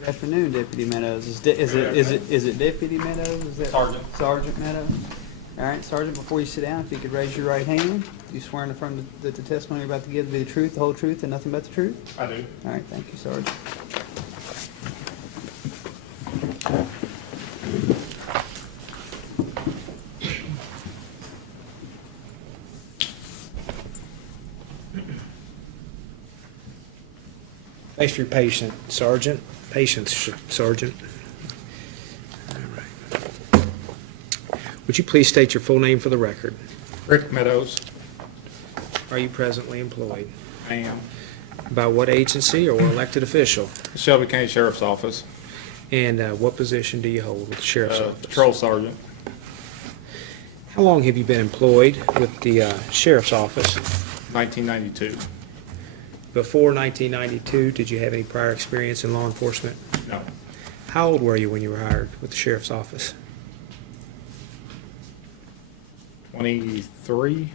Good afternoon, Deputy Meadows. Is it Deputy Meadows? Is that Sergeant Meadows? All right, Sergeant, before you sit down, if you could raise your right hand. Do you swear in affirm that the testimony you're about to give to be the truth, the whole truth, and nothing but the truth? I do. All right, thank you, Sergeant. Thanks for your patience, Sergeant. Sergeant. All right. Would you please state your full name for the record? Rick Meadows. Are you presently employed? I am. By what agency or elected official? Shelby County Sheriff's Office. And what position do you hold with the Sheriff's Office? Patrol Sergeant. How long have you been employed with the Sheriff's Office? 1992. Before 1992, did you have any prior experience in law enforcement? No. How old were you when you were hired with the Sheriff's Office? 23,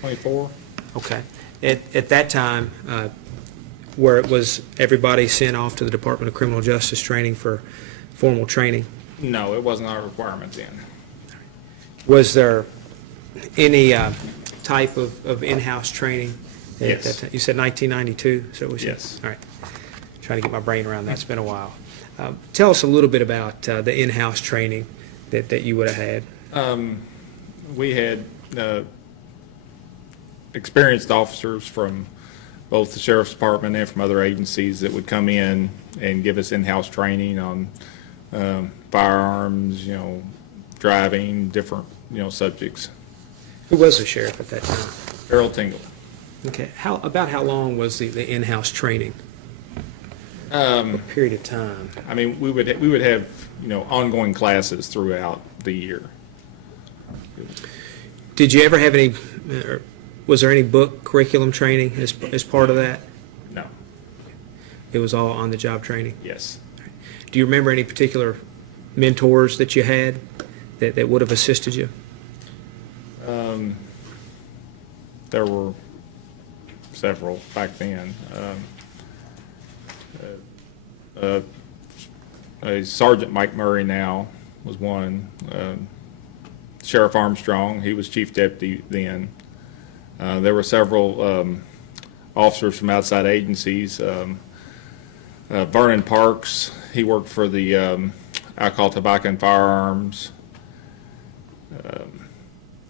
24. Okay. At that time, where it was everybody sent off to the Department of Criminal Justice training for formal training, No, it wasn't our requirement then. was there any type of in-house training? At that Yes. time? You said 1992, so it was? Yes. All right. Trying to get my brain around that. It's been a while. Tell us a little bit about the in-house training that you would have had. We had experienced officers from both the Sheriff's Department and from other agencies that would come in and give us in-house training on firearms, driving, different, subjects. Who was the sheriff at that time? Harold Tingle. Okay. About how long was the in-house training? A period of time. I mean, we would have, ongoing classes throughout the year. Did you ever have any, was there any book curriculum training as part of that? No. It was all on-the-job training? Yes. Do you remember any particular mentors that you had that would have assisted you? There were several back then. Sergeant Mike Murray now was one. Sheriff Armstrong, he was chief deputy then. There were several officers from outside agencies. Vernon Parks, he worked for the alcohol, tobacco, and firearms.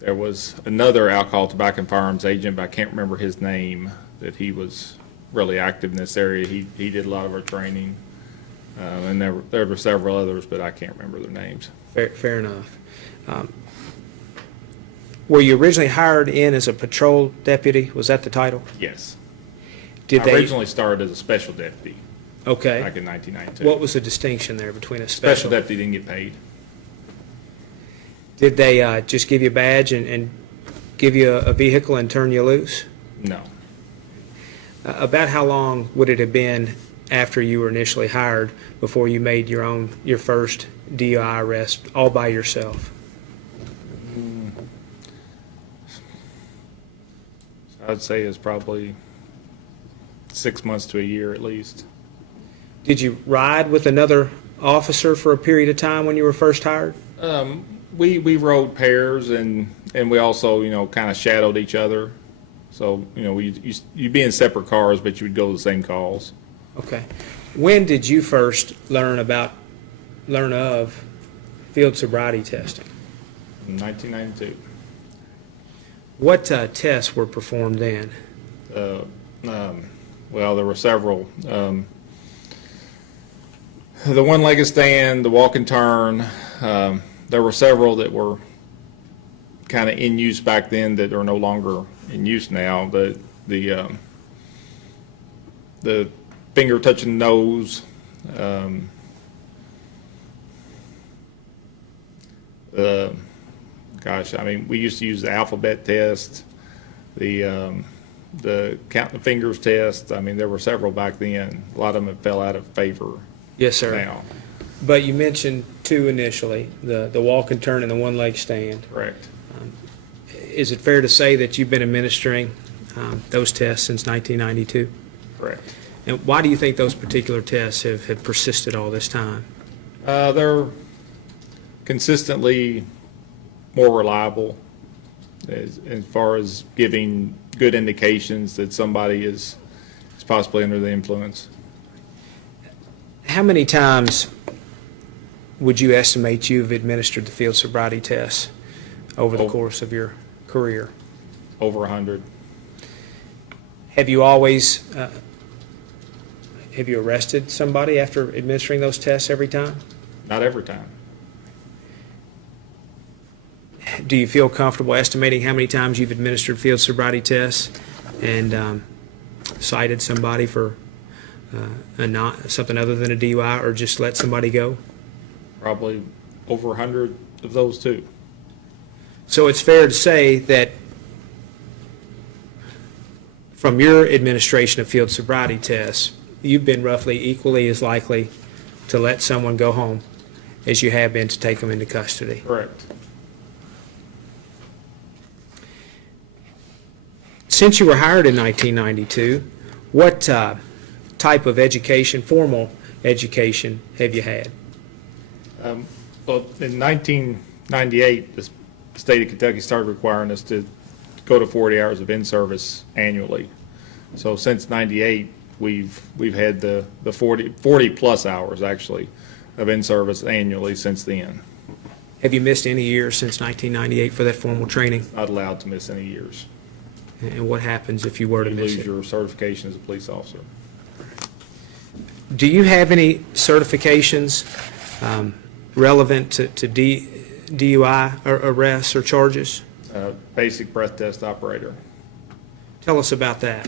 There was another alcohol, tobacco, and firearms agent, but I can't remember his name, that he was really active in this area. He did a lot of our training. And there were several others, but I can't remember their names. Fair enough. Were you originally hired in as a patrol deputy? Was that the title? Yes. Did I they? originally started as a special deputy Okay. back in 1992. What was the distinction there between a Special deputy didn't get paid. Did they just give you a badge and give you a vehicle and turn you loose? No. About how long would it have been after you were initially hired before you made your first DUI arrest all by yourself? I'd say it's probably 6 months to a year at least. Did you ride with another officer for a period of time when you were first hired? We rode pairs and we also, kind of shadowed each other. So, you'd be in separate cars, but you would go to the same calls. Okay. When did you first learn of field sobriety testing? In 1992. What tests were performed then? Well, there were several. The one-legged stand, the walk and turn. There were several that were kind of in use back then that are no longer in use now. The finger touching the nose. We used to use the alphabet test, the count the fingers test. There were several back then. A lot of them have fell out of favor. Yes, sir. Now. But you mentioned two initially, the walk and turn and the one-leg stand. Correct. Is it fair to say that you've been administering those tests since 1992? Correct. And why do you think those particular tests have persisted all this time? They're consistently more reliable as far as giving good indications that somebody is possibly under the influence. How many times would you estimate you've administered the field sobriety tests over the course of your career? Over 100. Have you always, have you arrested somebody after administering those tests every time? Not every time. Do you feel comfortable estimating how many times you've administered field sobriety tests and cited somebody for something other than a DUI, or just let somebody go? Probably over 100 of those too. So it's fair to say that from your administration of field sobriety tests, you've been roughly equally as likely to let someone go home as you have been to take them into custody. Correct. Since you were hired in 1992, what type of education, formal education, have you had? Well, in 1998, the state of Kentucky started requiring us to go to 40 hours of in-service annually. So since 98, we've had the 40 plus hours actually of in-service annually since then. Have you missed any years since 1998 for that formal training? Not allowed to miss any years. And what happens if you were to You miss lose it? your certification as a police officer. Do you have any certifications relevant to DUI or arrests or charges? Basic breath test operator. Tell us about that.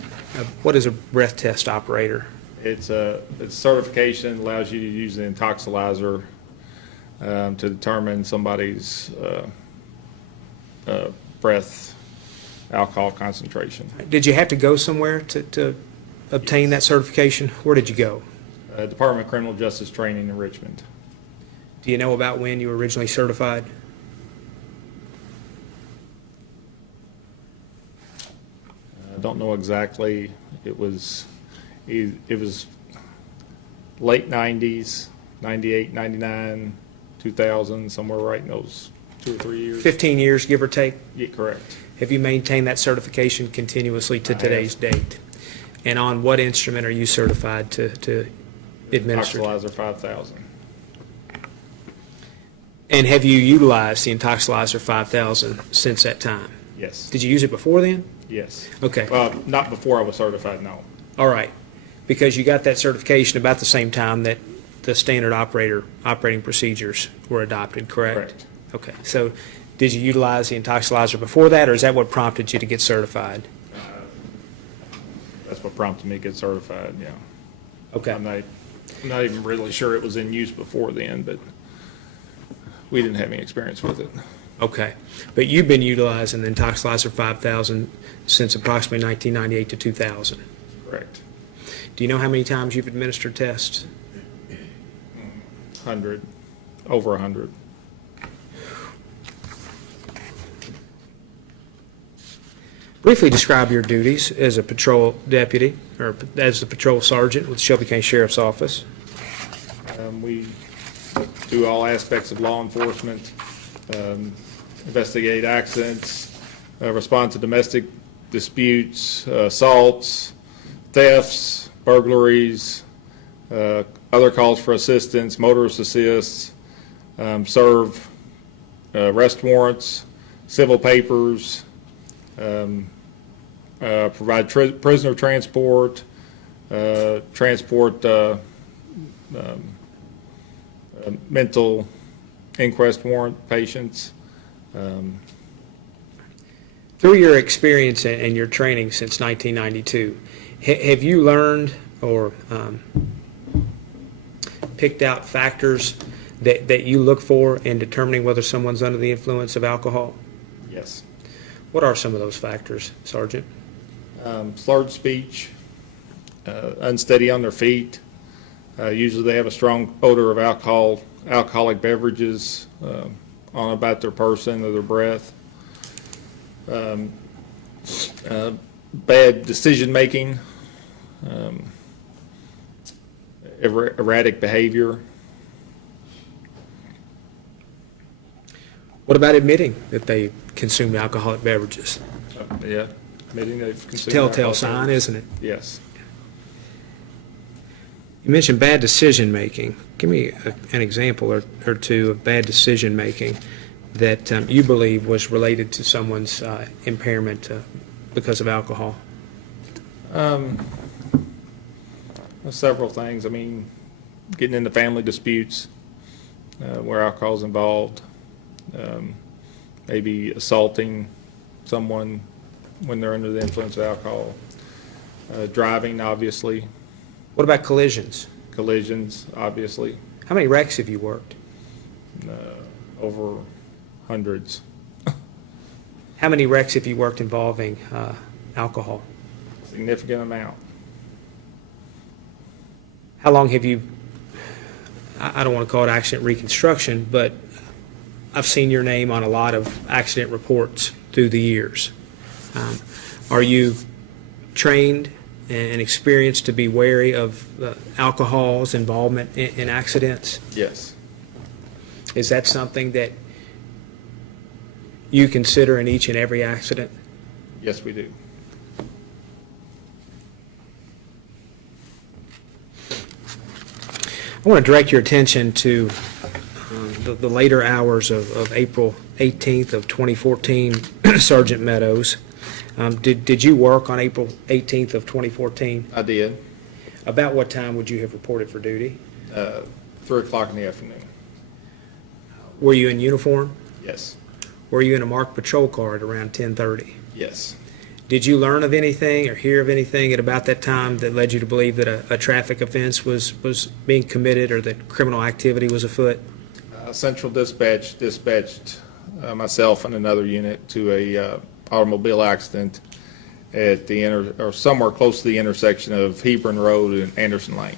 What is a breath test operator? It's certification, allows you to use the intoxilizer to determine somebody's breath alcohol concentration. Did you have to go somewhere to obtain that certification? Where did you go? Department of Criminal Justice Training in Richmond. Do you know about when you were originally certified? I don't know exactly. It was late 90s, 98, 99, 2000, somewhere right in those 2 or 3 years. 15 years, give or take? Yeah, correct. Have you maintained that certification continuously to today's date? And on what instrument are you certified to administer? Intoxilizer 5000. And have you utilized the Intoxilizer 5000 since that time? Yes. Did you use it before then? Yes. Okay. Not before I was certified, no. All right. Because you got that certification about the same time that the standard operating procedures were adopted, correct? Correct. Okay. So did you utilize the Intoxilizer before that, or is that what prompted you to get certified? That's what prompted me to get certified, yeah. Okay. I'm not even really sure it was in use before then, but we didn't have any experience with it. Okay. But you've been utilizing the Intoxilizer 5000 since approximately 1998 to 2000. Correct. Do you know how many times you've administered tests? 100, over 100. Briefly describe your duties as a patrol deputy, or as the patrol sergeant with the Shelby County Sheriff's Office. We do all aspects of law enforcement, investigate accidents, respond to domestic disputes, assaults, thefts, burglaries, other calls for assistance, motorist assists, serve arrest warrants, civil papers, provide prisoner transport, transport mental inquest warrant patients. Through your experience and your training since 1992, have you learned or picked out factors that you look for in determining whether someone's under the influence of alcohol? Yes. What are some of those factors, Sergeant? Slurred speech, unsteady on their feet. Usually they have a strong odor of alcoholic beverages on about their person or their breath. Bad decision making. Erratic behavior. What about admitting that they consumed alcoholic beverages? Yeah, admitting they've consumed Telltale alcohol sign, beverages. isn't it? Yes. You mentioned bad decision-making. Give me an example or two of bad decision-making that you believe was related to someone's impairment because of alcohol. Several things. I mean, getting into family disputes where alcohol's involved, maybe assaulting someone when they're under the influence of alcohol, driving, obviously, What about collisions? collisions, obviously, How many wrecks have you worked? over hundreds. How many wrecks have you worked involving alcohol? Significant amount. How long have you, I don't want to call it accident reconstruction, but I've seen your name on a lot of accident reports through the years. Are you trained and experienced to be wary of alcohol's involvement in accidents? Yes. Is that something that you consider in each and every accident? Yes, we do. I want to direct your attention to the later hours of April 18th of 2014, Sergeant Meadows. Did you work on April 18th of 2014? I did. About what time would you have reported for duty? 3 o'clock in the afternoon. Were you in uniform? Yes. Were you in a marked patrol car at around 10:30? Yes. Did you learn of anything or hear of anything at about that time that led you to believe that a traffic offense was being committed or that criminal activity was afoot? Central Dispatch dispatched myself and another unit to a automobile accident at the or somewhere close to the intersection of Hebron Road and Anderson Lane.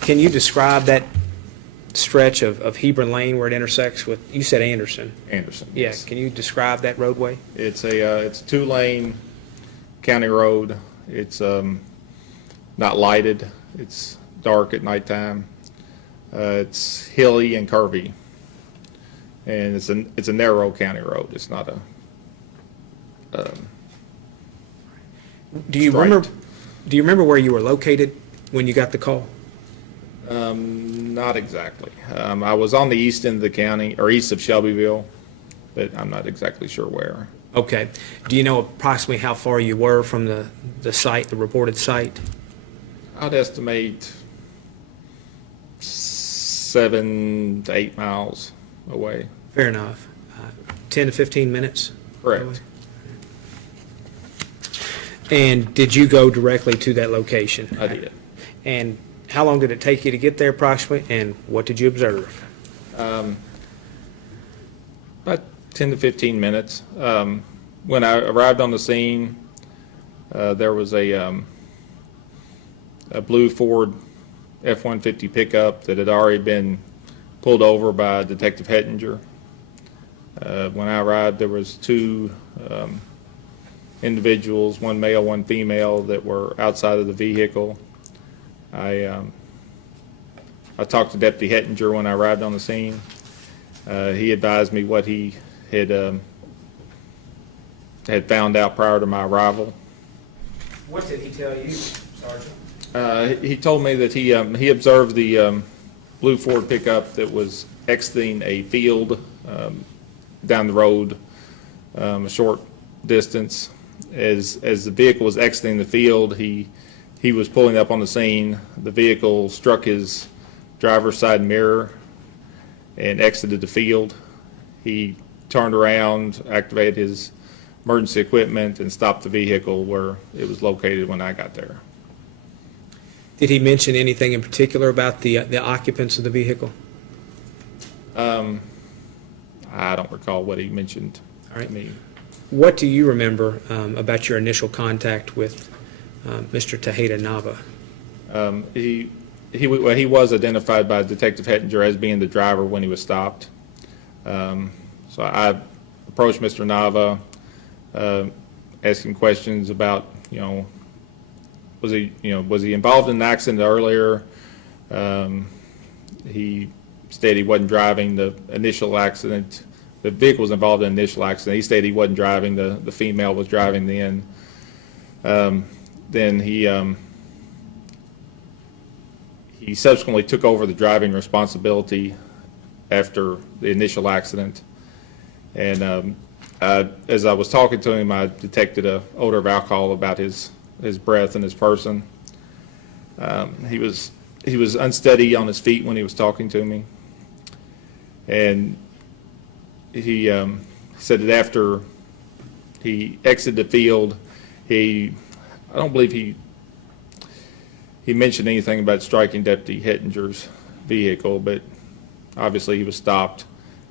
Can you describe that stretch of Hebron Lane where it intersects with, you said Anderson? Anderson. Yeah, Yes. can you describe that roadway? It's a 2-lane county road. It's not lighted. It's dark at nighttime. It's hilly and curvy, and it's a narrow county road. It's not a Do you striped. remember where you were located when you got the call? Not exactly. I was on the east end of the county, or east of Shelbyville, but I'm not exactly sure where. Okay. Do you know approximately how far you were from the site, the reported site? I'd estimate 7 to 8 miles away. Fair enough. 10 to 15 minutes? Correct. And did you go directly to that location? I did. And how long did it take you to get there approximately, and what did you observe? About 10 to 15 minutes. When I arrived on the scene, there was a blue Ford F-150 pickup that had already been pulled over by Detective Hettinger. When I arrived, there was 2 individuals, one male, one female, that were outside of the vehicle. I talked to Deputy Hettinger when I arrived on the scene. He advised me what he had found out prior to my arrival. What did he tell you, Sergeant? He told me that he observed the blue Ford pickup that was exiting a field down the road a short distance. As the vehicle was exiting the field, he was pulling up on the scene. The vehicle struck his driver's side mirror and exited the field. He turned around, activated his emergency equipment, and stopped the vehicle where it was located when I got there. Did he mention anything in particular about the occupants of the vehicle? I don't recall what he mentioned All right. to me. What do you remember about your initial contact with Mr. Tejeda Nava? He was identified by Detective Hettinger as being the driver when he was stopped. So I approached Mr. Nava, asking questions about, was he involved in an accident earlier? He stated he wasn't driving the initial accident. The vehicle was involved in the initial accident. He stated he wasn't driving. The female was driving then. Then he subsequently took over the driving responsibility after the initial accident. And as I was talking to him, I detected an odor of alcohol about his breath and his person. He was unsteady on his feet when he was talking to me. And he said that after he exited the field, I don't believe he mentioned anything about striking Deputy Hettinger's vehicle, but obviously he was stopped,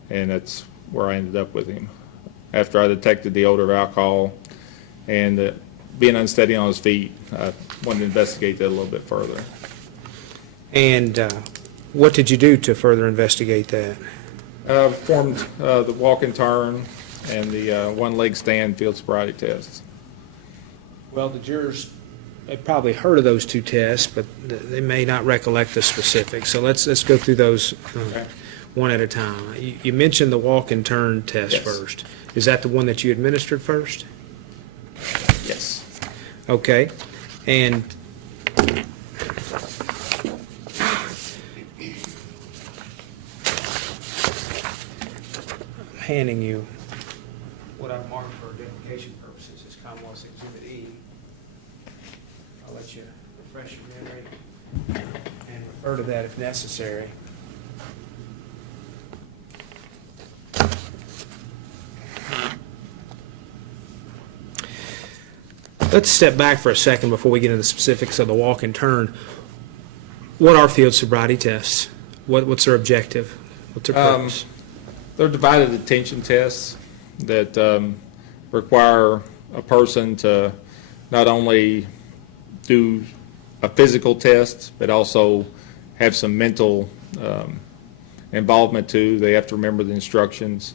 and that's where I ended up with him. After I detected the odor of alcohol and being unsteady on his feet, I wanted to investigate that a little bit further. And what did you do to further investigate that? Performed the walk and turn and the one-leg stand field sobriety tests. Well, the jurors have probably heard of those two tests, but they may not recollect the specifics. So let's go through those Okay. one at a time. You mentioned the walk and turn test Yes. first. Is that the one that you administered first? Yes. Okay. And I'm handing you what I've marked for identification purposes as Commonwealth's Exhibit E. I'll let you refresh your memory and refer to that if necessary. Let's step back for a second before we get into the specifics of the walk and turn. What are field sobriety tests? What's their objective? What's their purpose? They're divided attention tests that require a person to not only do a physical test, but also have some mental involvement too. They have to remember the instructions.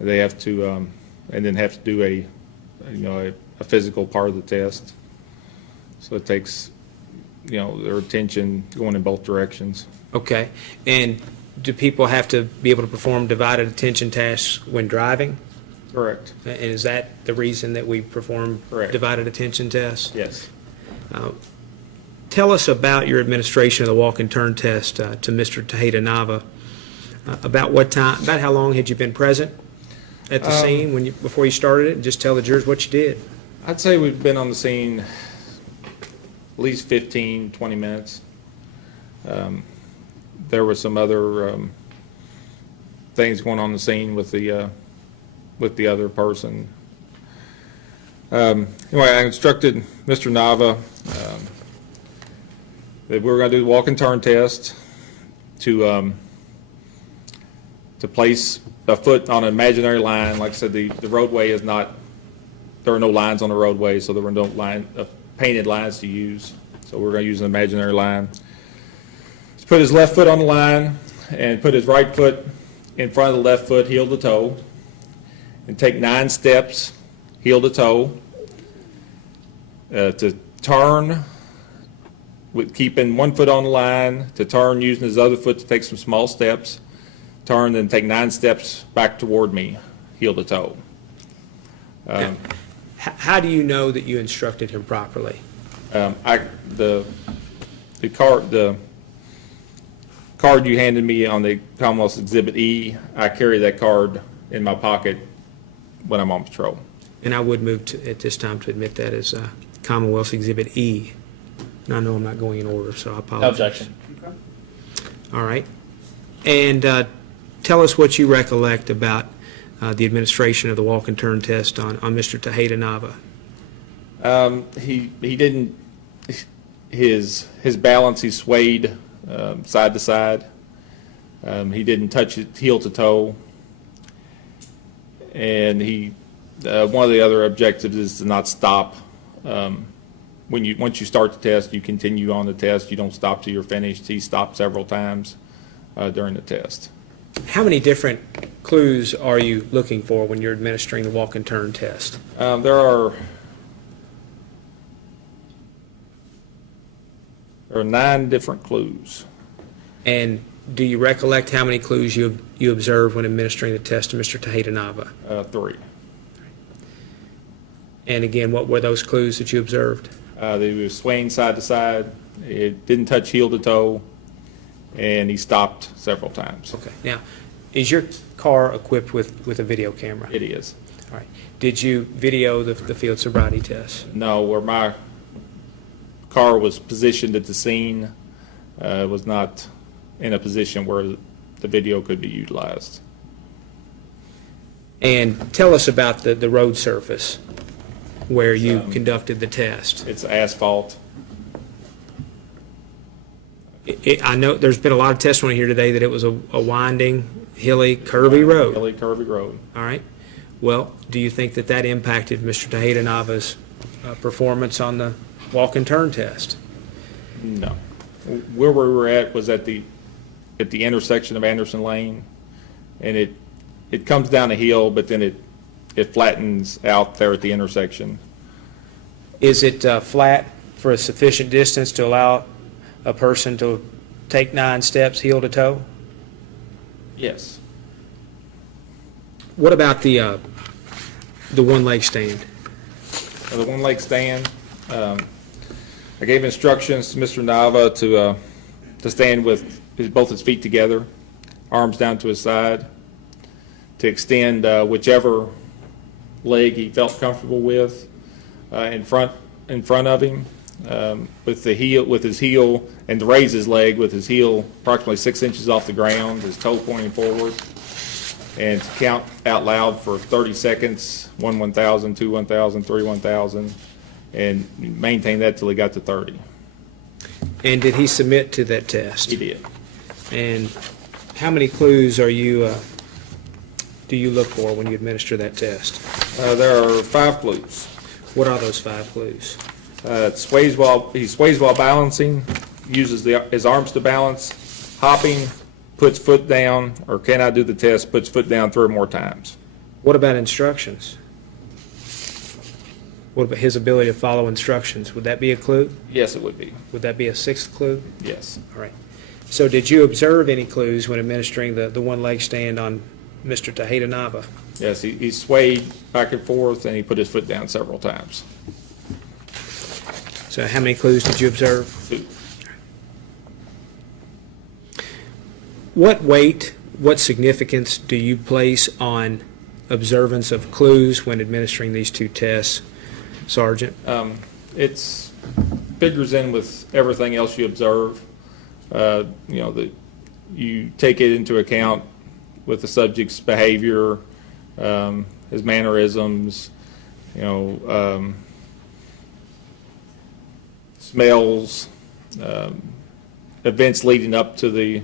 They have to, and then have to do a physical part of the test. So it takes, their attention going in both directions. Okay. And do people have to be able to perform divided attention tasks when driving? Correct. And is that the reason that we perform Correct. divided attention tests? Yes. Tell us about your administration of the walk and turn test to Mr. Tejeda Nava. About how long had you been present at the scene before you started it? And just tell the jurors what you did. I'd say we've been on the scene at least 15, 20 minutes. There were some other things going on the scene with the other person. Anyway, I instructed Mr. Nava that we were going to do the walk and turn test to place a foot on an imaginary line. Like I said, the roadway is not. There are no lines on the roadway, so there were no painted lines to use. So we're going to use an imaginary line. Just put his left foot on the line and put his right foot in front of the left foot, heel to toe, and take 9 steps, heel to toe, to turn with keeping one foot on the line, to turn using his other foot to take some small steps, turn, then take 9 steps back toward me, heel to toe. How do you know that you instructed him properly? The card you handed me on the Commonwealth's Exhibit E, I carry that card in my pocket when I'm on patrol. And I would move at this time to admit that as Commonwealth's Exhibit E. And I know I'm not going in order, so I apologize. Objection. Okay. All right. And tell us what you recollect about the administration of the walk and turn test on Mr. Tejeda Nava. He didn't, his balance, he swayed side to side. He didn't touch it heel to toe. And one of the other objectives is to not stop. Once you start the test, you continue on the test. You don't stop till you're finished. He stopped several times during the test. How many different clues are you looking for when you're administering the walk and turn test? There are 9 different clues. And do you recollect how many clues you observed when administering the test to Mr. Tejeda Nava? 3. And again, what were those clues that you observed? They were swaying side to side. It didn't touch heel to toe, and he stopped several times. Okay. Now, is your car equipped with a video camera? It is. All right. Did you video the field sobriety test? No, where my car was positioned at the scene was not in a position where the video could be utilized. And tell us about the road surface where you conducted the test. It's asphalt. I know there's been a lot of testimony here today that it was a winding, hilly, curvy road. Hilly, curvy road. All right. Well, do you think that impacted Mr. Tejeda Nava's performance on the walk and turn test? No. Where we were at was at the intersection of Anderson Lane, and it comes down a hill, but then it flattens out there at the intersection. Is it flat for a sufficient distance to allow a person to take 9 steps heel to toe? Yes. What about the one leg stand? The one leg stand, I gave instructions to Mr. Nava to stand with both his feet together, arms down to his side, to extend whichever leg he felt comfortable with in front of him, with his heel, and to raise his leg with his heel approximately 6 inches off the ground, his toe pointing forward, and to count out loud for 30 seconds, 1 1,000, 2 1,000, 3 1,000, and maintain that till he got to 30. And did he submit to that test? He did. And how many clues do you look for when you administer that test? There are 5 clues. What are those 5 clues? He sways while balancing, uses his arms to balance, hopping, puts foot down, or cannot do the test, puts foot down 3 or more times. What about instructions? What about his ability to follow instructions? Would that be a clue? Yes, it would be. Would that be a 6th clue? Yes. All right. So did you observe any clues when administering the one leg stand on Mr. Tejeda Nava? Yes, he swayed back and forth, and he put his foot down several times. So how many clues did you observe? 2. What weight, what significance do you place on observance of clues when administering these 2 tests, Sergeant? It's figures in with everything else you observe. You take it into account with the subject's behavior, his mannerisms, smells, events leading up to the,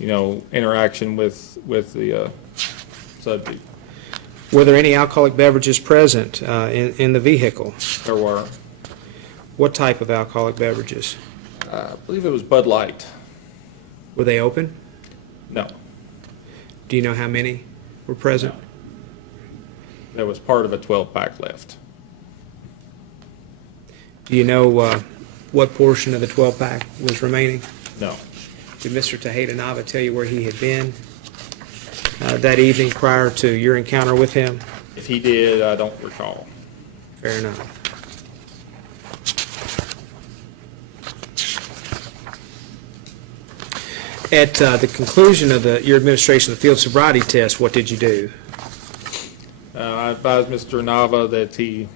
interaction with the subject. Were there any alcoholic beverages present in the vehicle? There were. What type of alcoholic beverages? I believe it was Bud Light. Were they open? No. Do you know how many were present? There was part of a 12-pack left. Do you know what portion of the 12-pack was remaining? No. Did Mr. Tejeda Nava tell you where he had been that evening prior to your encounter with him? If he did, I don't recall. Fair enough. At the conclusion of your administration of the field sobriety test, what did you do? I advised Mr. Nava that he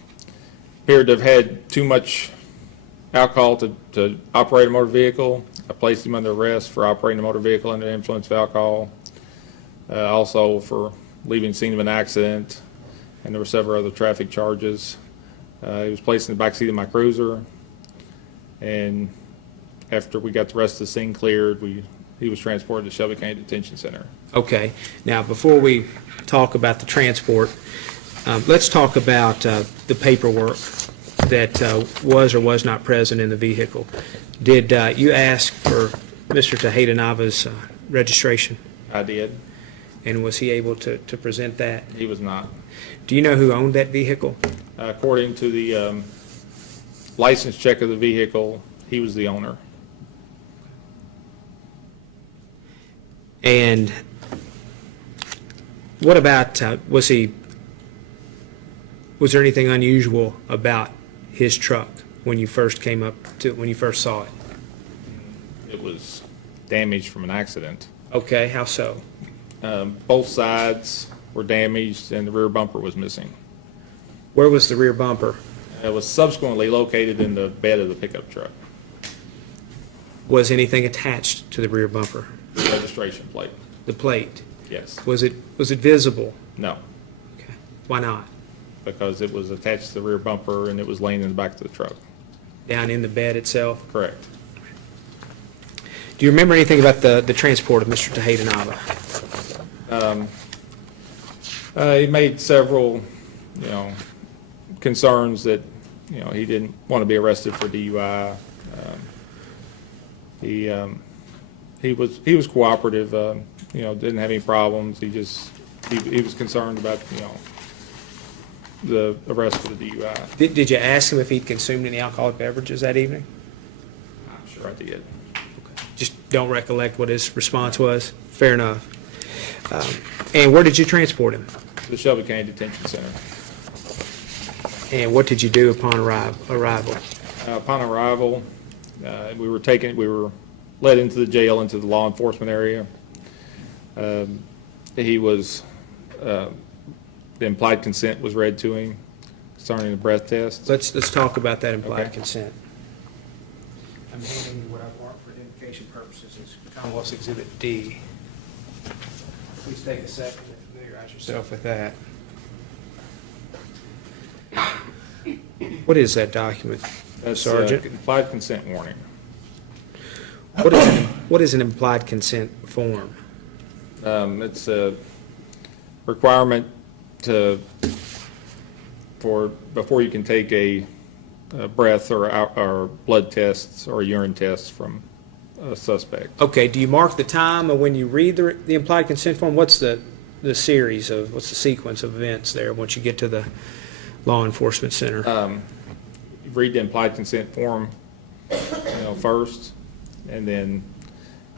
appeared to have had too much alcohol to operate a motor vehicle. I placed him under arrest for operating a motor vehicle under the influence of alcohol, also for leaving the scene of an accident, and there were several other traffic charges. He was placed in the backseat of my cruiser, and after we got the rest of the scene cleared, he was transported to Shelby County Detention Center. Okay. Now, before we talk about the transport, let's talk about the paperwork that was or was not present in the vehicle. Did you ask for Mr. Tejeda Nava's registration? I did. And was he able to present that? He was not. Do you know who owned that vehicle? According to the license check of the vehicle, he was the owner. And what about, was there anything unusual about his truck when you first when you first saw it? It was damaged from an accident. Okay, how so? Both sides were damaged and the rear bumper was missing. Where was the rear bumper? It was subsequently located in the bed of the pickup truck, Was anything attached to the rear bumper? the registration plate. The plate? Yes. Was it visible? No, Okay. Why not? because it was attached to the rear bumper and it was laying in the back of the truck. Down in the bed itself? Correct. Do you remember anything about the transport of Mr. Tejeda Nava? He made several, concerns that, he didn't want to be arrested for DUI. He was cooperative, didn't have any problems. He was concerned about, the arrest for the DUI. Did you ask him if he'd consumed any alcoholic beverages that evening? I'm sure I did. Just don't recollect what his response was? Fair enough. And where did you transport him? The Shelby County Detention Center. And what did you do upon arrival? Upon arrival, we were led into the jail, into the law enforcement area. The implied consent was read to him concerning the breath test. Let's talk about that implied Okay. consent. I'm handing you what I've marked for identification purposes as Commonwealth's Exhibit D. Please take a second to familiarize yourself with that. What is that document, That's Sergeant? implied consent warning. What is an implied consent form? It's a requirement before you can take a breath or blood tests or urine tests from a suspect. Okay, do you mark the time of when you read the implied consent form? What's the sequence of events there once you get to the law enforcement center? You read the implied consent form, first, and then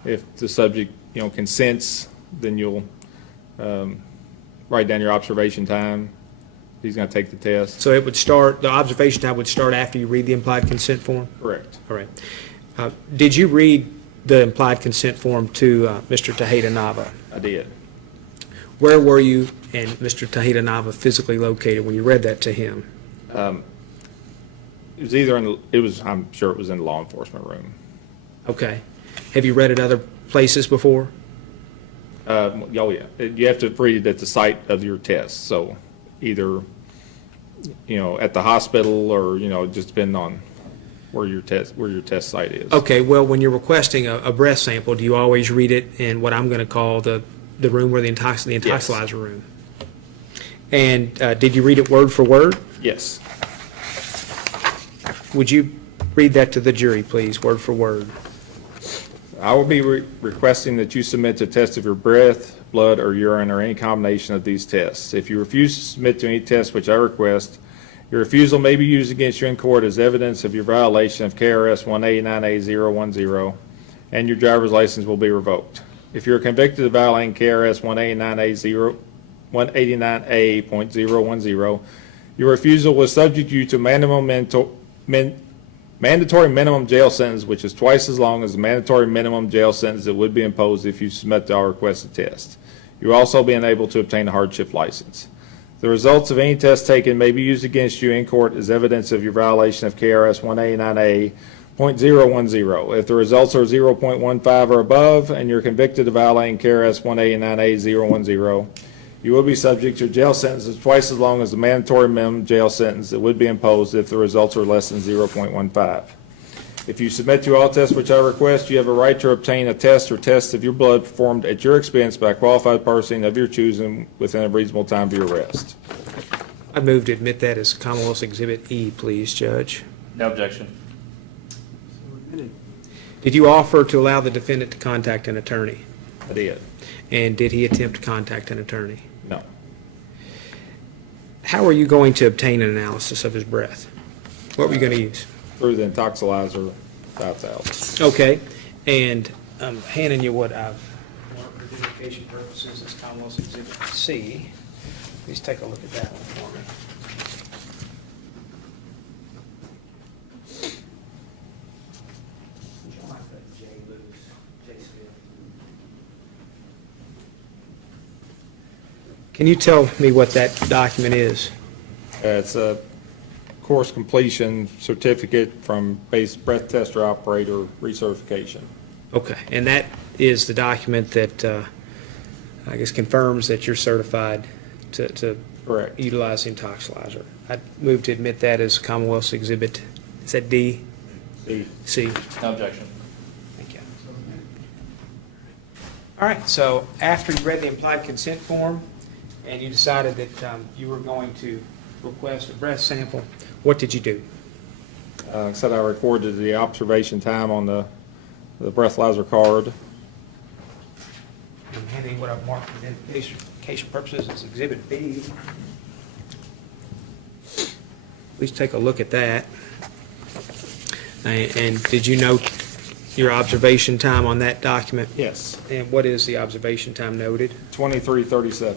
if the subject, consents, then you'll write down your observation time. He's going to take the test. So the observation time would start after you read the implied consent form? Correct. All right. Did you read the implied consent form to Mr. Tejeda Nava? I did. Where were you and Mr. Tejeda Nava physically located when you read that to him? I'm sure it was in the law enforcement room. Okay. Have you read it other places before? Oh, yeah. You have to read it at the site of your test. So either, at the hospital or, just depending on where your test site is. Okay, well, when you're requesting a breath sample, do you always read it in what I'm going to call the room where the intoxilizer room? And did you read it word for word? Yes. Would you read that to the jury, please, word for word? I will be requesting that you submit a test of your breath, blood, or urine, or any combination of these tests. If you refuse to submit to any test which I request, your refusal may be used against you in court as evidence of your violation of KRS 189A010, and your driver's license will be revoked. If you are convicted of violating KRS 189A.010, your refusal will subject you to mandatory minimum jail sentence, which is twice as long as the mandatory minimum jail sentence that would be imposed if you submit to our requested test. You will also be unable to obtain a hardship license. The results of any test taken may be used against you in court as evidence of your violation of KRS 189A.010. If the results are 0.15 or above and you're convicted of violating KRS 189A.010, you will be subject to a jail sentence that's twice as long as the mandatory minimum jail sentence that would be imposed if the results are less than 0.15. If you submit to all tests which I request, you have a right to obtain a test or tests of your blood performed at your expense by a qualified person of your choosing within a reasonable time of your arrest. I move to admit that as Commonwealth's Exhibit E, please, Judge. No objection. Did you offer to allow the defendant to contact an attorney? I did. And did he attempt to contact an attorney? No. How are you going to obtain an analysis of his breath? What were you going to use? Through the intoxilizer 5000. Okay, and I'm handing you what I've marked for identification purposes is Commonwealth's Exhibit C. Please take a look at that one for me. Can you tell me what that document is? It's a course completion certificate from base breath tester operator recertification. Okay, and that is the document that, I guess, confirms that you're certified to Correct. utilize the intoxilizer. I move to admit that as Commonwealth's Exhibit, is that D? C. C. No objection. Thank you. All right, so after you read the implied consent form and you decided that you were going to request a breath sample, what did you do? Said I recorded the observation time on the breathalyzer card. I'm handing what I've marked for identification purposes as Exhibit B. Please take a look at that. And did you note your observation time on that document? Yes. And what is the observation time noted? 23:37.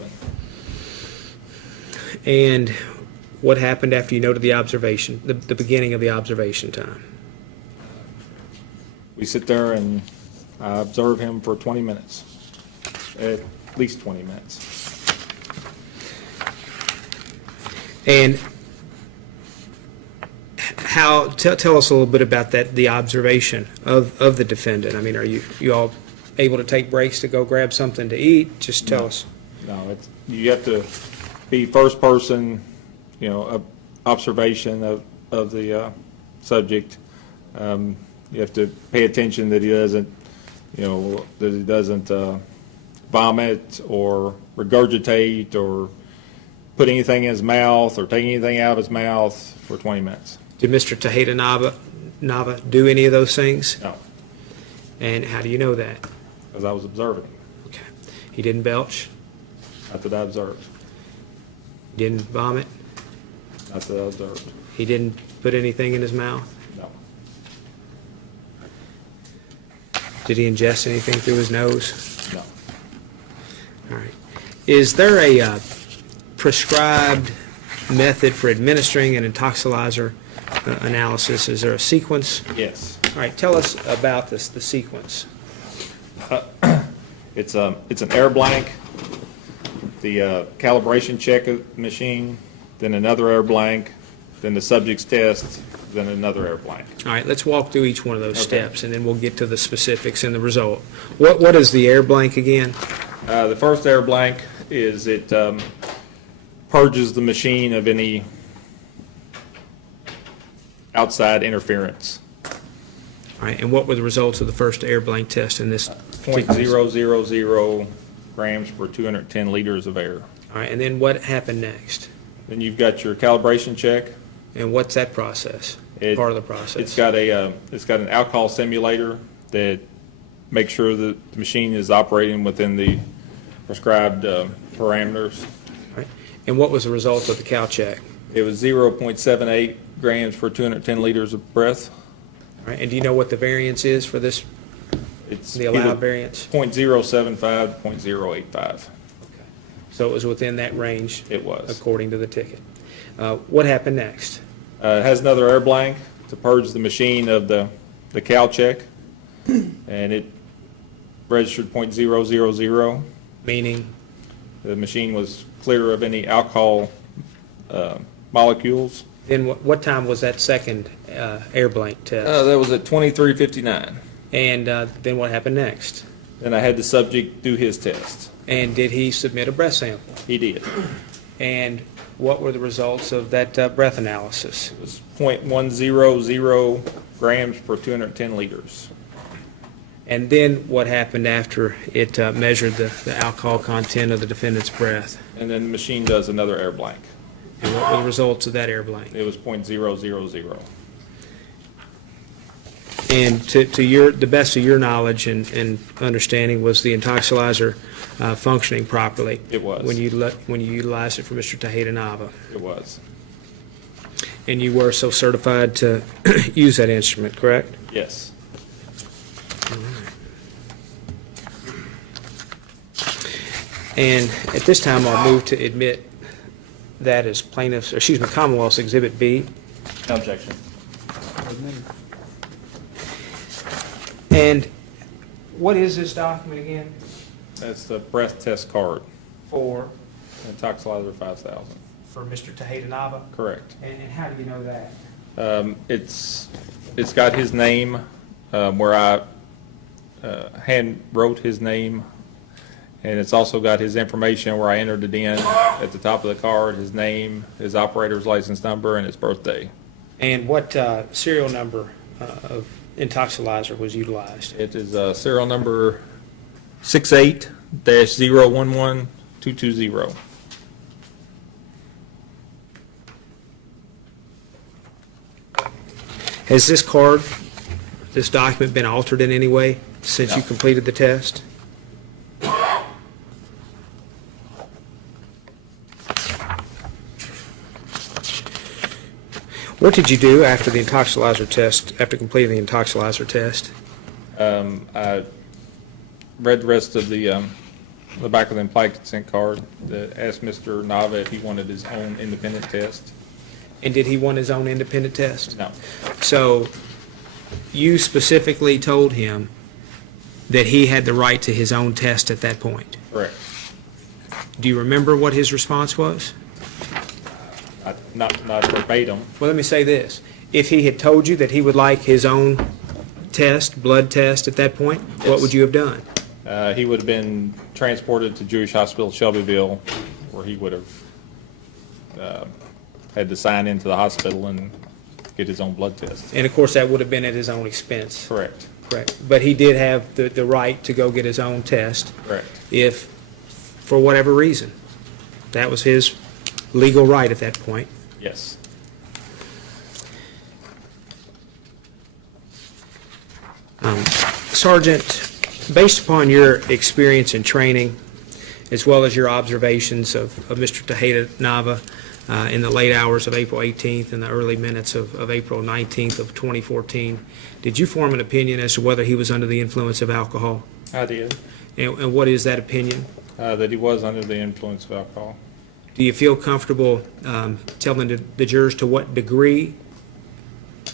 And what happened after you noted the observation, the beginning of the observation time? We sit there and I observe him for 20 minutes, at least 20 minutes. And tell us a little bit about that, the observation of the defendant. I mean, are you all able to take breaks to go grab something to eat? Just tell us. No, you have to be first person, observation of the subject. You have to pay attention that he doesn't, vomit or regurgitate or put anything in his mouth or take anything out of his mouth for 20 minutes. Did Mr. Tejeda Nava do any of those things? No, And how do you know that? because I was observing him. Okay. He didn't belch? Not that I observed. He didn't vomit? Not that I observed. He didn't put anything in his mouth? No. Did he ingest anything through his nose? No. All right. Is there a prescribed method for administering an intoxilizer analysis? Is there a sequence? Yes. All right, tell us about the sequence. It's an air blank, the calibration check machine, then another air blank, then the subject's test, then another air blank. All right, let's walk through each one of those Okay. steps, and then we'll get to the specifics and the result. What is the air blank again? The first air blank is it purges the machine of any outside interference. All right, and what were the results of the first air blank test in this? 0.000 grams per 210 liters of air. All right, and then what happened next? Then you've got your calibration check. And what's that process? Part of the process? It's got an alcohol simulator that makes sure that the machine is operating within the prescribed parameters. All right, and what was the result of the cal check? It was 0.78 grams per 210 liters of breath. All right, and do you know what the variance is for this, It's the allowed variance? 0.075 to 0.085. So it was within that range? It was. According to the ticket. What happened next? It has another air blank to purge the machine of the cal check, and it registered 0.000. Meaning? The machine was clear of any alcohol molecules. Then what time was that second air blank test? That was at 23:59. And then what happened next? Then I had the subject do his test. And did he submit a breath sample? He did. And what were the results of that breath analysis? It was 0.100 grams per 210 liters. And then what happened after it measured the alcohol content of the defendant's breath? And then the machine does another air blank. And what were the results of that air blank? It was 0.000. And to the best of your knowledge and understanding, was the intoxilizer functioning properly? It was. When you utilized it for Mr. Tejeda Nava? It was. And you were so certified to use that instrument, correct? Yes. And at this time, I'll move to admit that as Commonwealth's Exhibit B. No objection. And what is this document again? That's the breath test card, For Toxilizer 5000. Mr. Tejeda Nava? Correct. And how do you know that? It's got his name, where I hand wrote his name, and it's also got his information where I entered it in at the top of the card, his name, his operator's license number, and his birthday. And what serial number of Intoxilizer was utilized? It is serial number 68-011220. Has this card, this document, been altered in any way since No. you completed the test? What did you do after the Intoxilizer test, after completing the Intoxilizer test? I read the rest of the back of the implied consent card that asked Mr. Nava if he wanted his own independent test. And did he want his own independent test? No. So you specifically told him that he had the right to his own test at that point. Correct. Do you remember what his response was? Not verbatim. Well, let me say this. If he had told you that he would like his own test, blood test at that point, what Yes. would you have done? He would have been transported to Jewish Hospital Shelbyville, where he would have had to sign into the hospital and get his own blood test. And of course, that would have been at his own expense. Correct. Correct. But he did have the right to go get his own test Correct. if, for whatever reason, that was his legal right at that point. Yes. Sergeant, based upon your experience and training, as well as your observations of Mr. Tejeda Nava in the late hours of April 18th and the early minutes of April 19th of 2014, did you form an opinion as to whether he was under the influence of alcohol? I did. And what is that opinion? That he was under the influence of alcohol. Do you feel comfortable telling the jurors to what degree To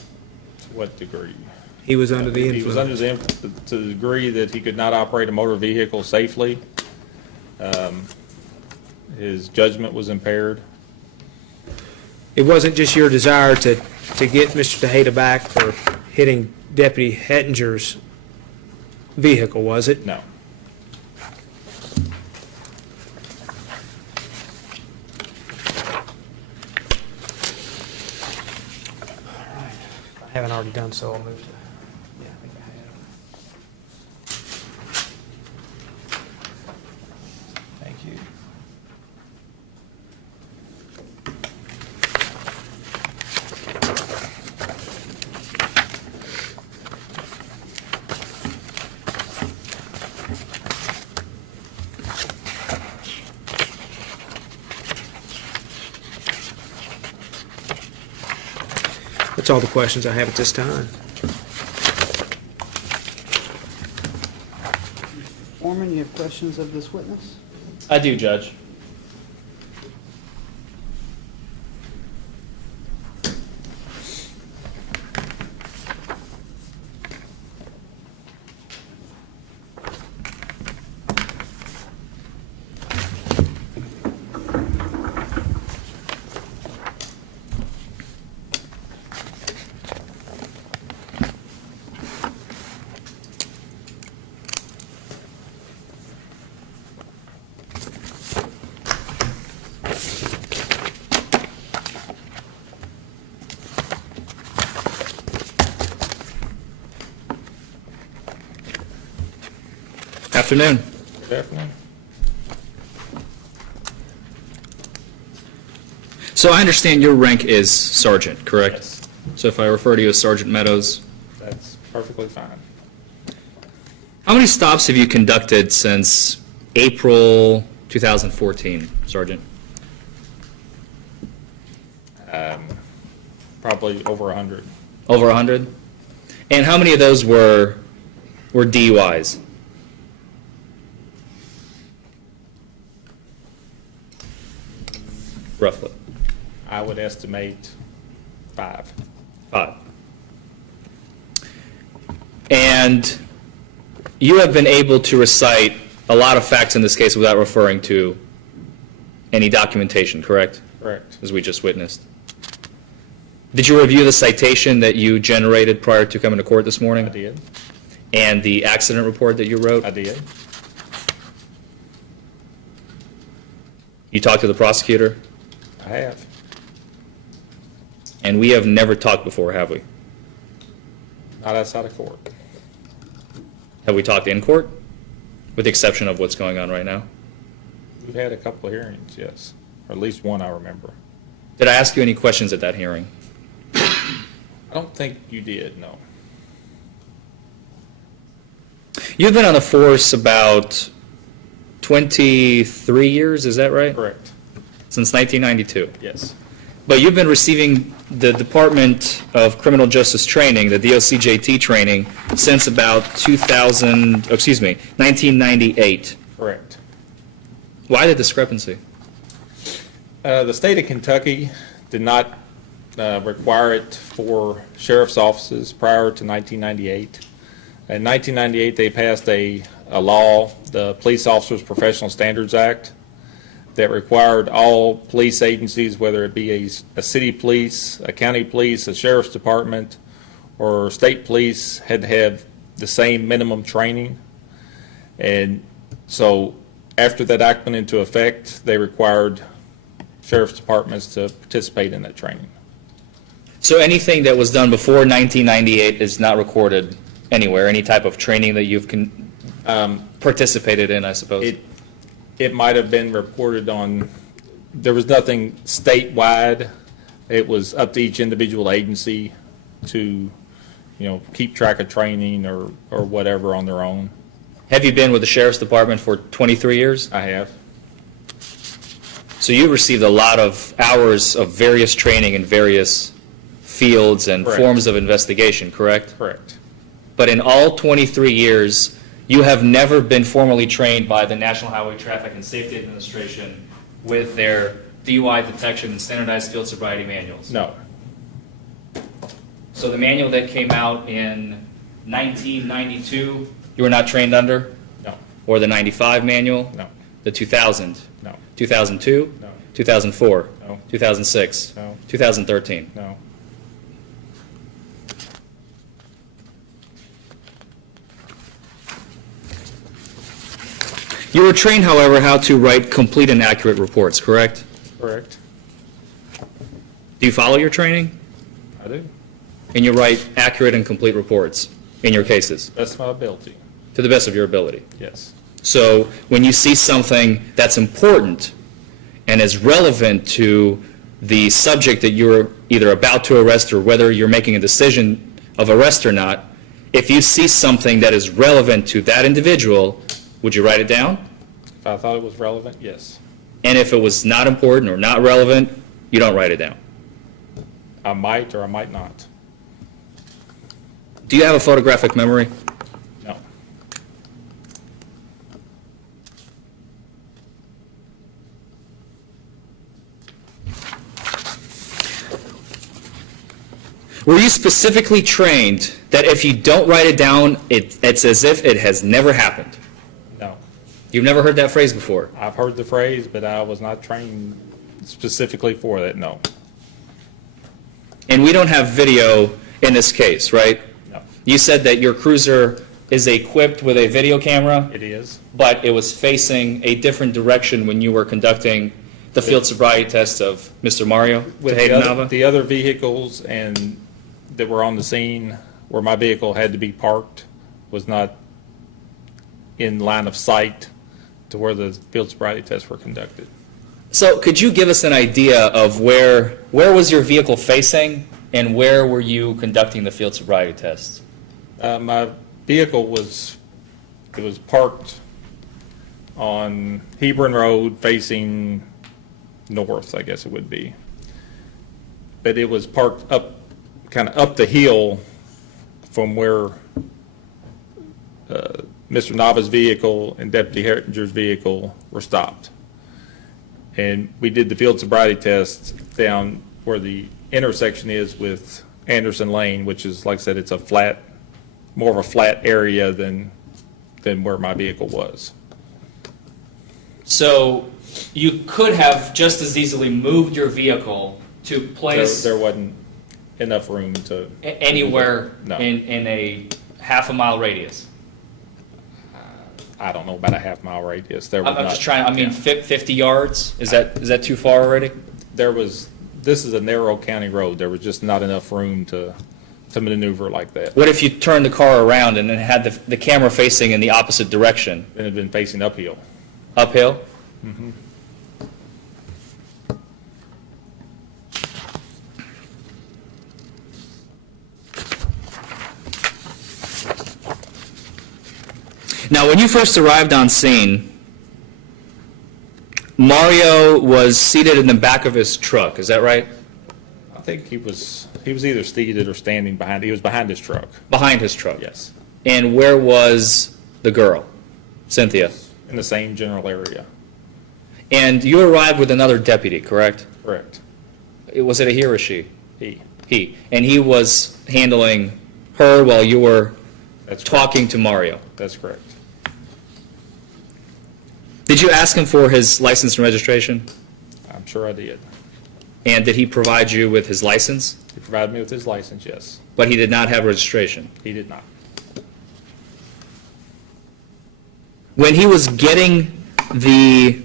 what degree? he was under the He was under influence? to the degree that he could not operate a motor vehicle safely. His judgment was impaired. It wasn't just your desire to get Mr. Tejeda back for hitting Deputy Hettinger's vehicle, was it? No. If I haven't already done so, I'll move to, yeah, I think I have. Thank you. That's all the questions I have at this time. Forman, you have questions of this witness? I do, Judge. Afternoon. Good afternoon. So I understand your rank is sergeant, correct? Yes. So if I refer to you as Sergeant Meadows, That's perfectly fine. how many stops have you conducted since April 2014, Sergeant? Probably over 100. Over 100? And how many of those were DUIs? roughly? I would estimate 5. 5. And you have been able to recite a lot of facts in this case without referring to any documentation, correct? Correct. As we just witnessed. Did you review the citation that you generated prior to coming to court this morning? I did. And the accident report that you wrote? I did. You talked to the prosecutor? I have. And we have never talked before, have we? Not outside of court. Have we talked in court? With the exception of what's going on right now? We've had a couple of hearings, yes. Or at least one I remember. Did I ask you any questions at that hearing? I don't think you did, no. You've been on the force about 23 years, is that right? Correct. Since 1992. Yes. But you've been receiving the Department of Criminal Justice training, the DOCJT training, since about 1998. Correct. Why the discrepancy? The state of Kentucky did not require it for sheriff's offices prior to 1998. In 1998, they passed a law, the Police Officers Professional Standards Act, that required all police agencies, whether it be a city police, a county police, a sheriff's department, or state police, had to have the same minimum training. And so after that act went into effect, they required sheriff's departments to participate in that training. So anything that was done before 1998 is not recorded anywhere, any type of training that you've participated in, I suppose? It might have been reported on, there was nothing statewide. It was up to each individual agency to, keep track of training or whatever on their own. Have you been with the Sheriff's Department for 23 years? I have. So you received a lot of hours of various training in various fields and Correct. forms of investigation, correct? Correct. But in all 23 years, you have never been formally trained by the National Highway Traffic and Safety Administration with their DUI detection and standardized field sobriety manuals? No. So the manual that came out in 1992, you were not trained under? No. Or the 95 manual? No. The 2000? No. 2002? No. 2004? No. 2006? No. 2013? No. You were trained, however, how to write complete and accurate reports, correct? Correct. Do you follow your training? I do. And you write accurate and complete reports in your cases, That's my ability. to the best of your ability? Yes. So when you see something that's important and is relevant to the subject that you're either about to arrest or whether you're making a decision of arrest or not, if you see something that is relevant to that individual, would you write it down? If I thought it was relevant, yes. And if it was not important or not relevant, you don't write it down. I might or I might not. Do you have a photographic memory? No. Were you specifically trained that if you don't write it down, it's as if it has never happened? No. You've never heard that phrase before? I've heard the phrase, but I was not trained specifically for that, no. And we don't have video in this case, right? No. You said that your cruiser is equipped with a video camera, It is? but it was facing a different direction when you were conducting the field sobriety test of Mr. Mario With Tejeda Nava? the other vehicles and that were on the scene where my vehicle had to be parked was not in line of sight to where the field sobriety tests were conducted. So could you give us an idea of where was your vehicle facing and where were you conducting the field sobriety test? My vehicle was parked on Hebron Road facing north, I guess it would be. But it was parked kind of up the hill from where Mr. Nava's vehicle and Deputy Hettinger's vehicle were stopped. And we did the field sobriety test down where the intersection is with Anderson Lane, which is, like I said, it's a flat, more of a flat area than where my vehicle was. So you could have just as easily moved your vehicle to place There wasn't enough room to. Anywhere No. in a half a mile radius. I don't know about a half-mile radius. There was I'm not, just trying, I mean, yeah. 50 yards, is that too far already? This is a narrow county road. There was just not enough room to maneuver like that. What if you turned the car around and then had the camera facing in the opposite direction? It had been facing uphill. Uphill? Now, when you first arrived on scene, Mario was seated in the back of his truck, is that right? I think he was either seated or standing behind. He was behind his truck. Behind his truck? Yes. And where was the girl, Cynthia? In the same general area. And you arrived with another deputy, correct? Correct. Was it a he or a she? He. He. And he was handling her while you were That's talking to Mario? Correct. That's correct. Did you ask him for his license and registration? I'm sure I did. And did he provide you with his license? He provided me with his license, yes. But he did not have registration? He did not. When he was getting the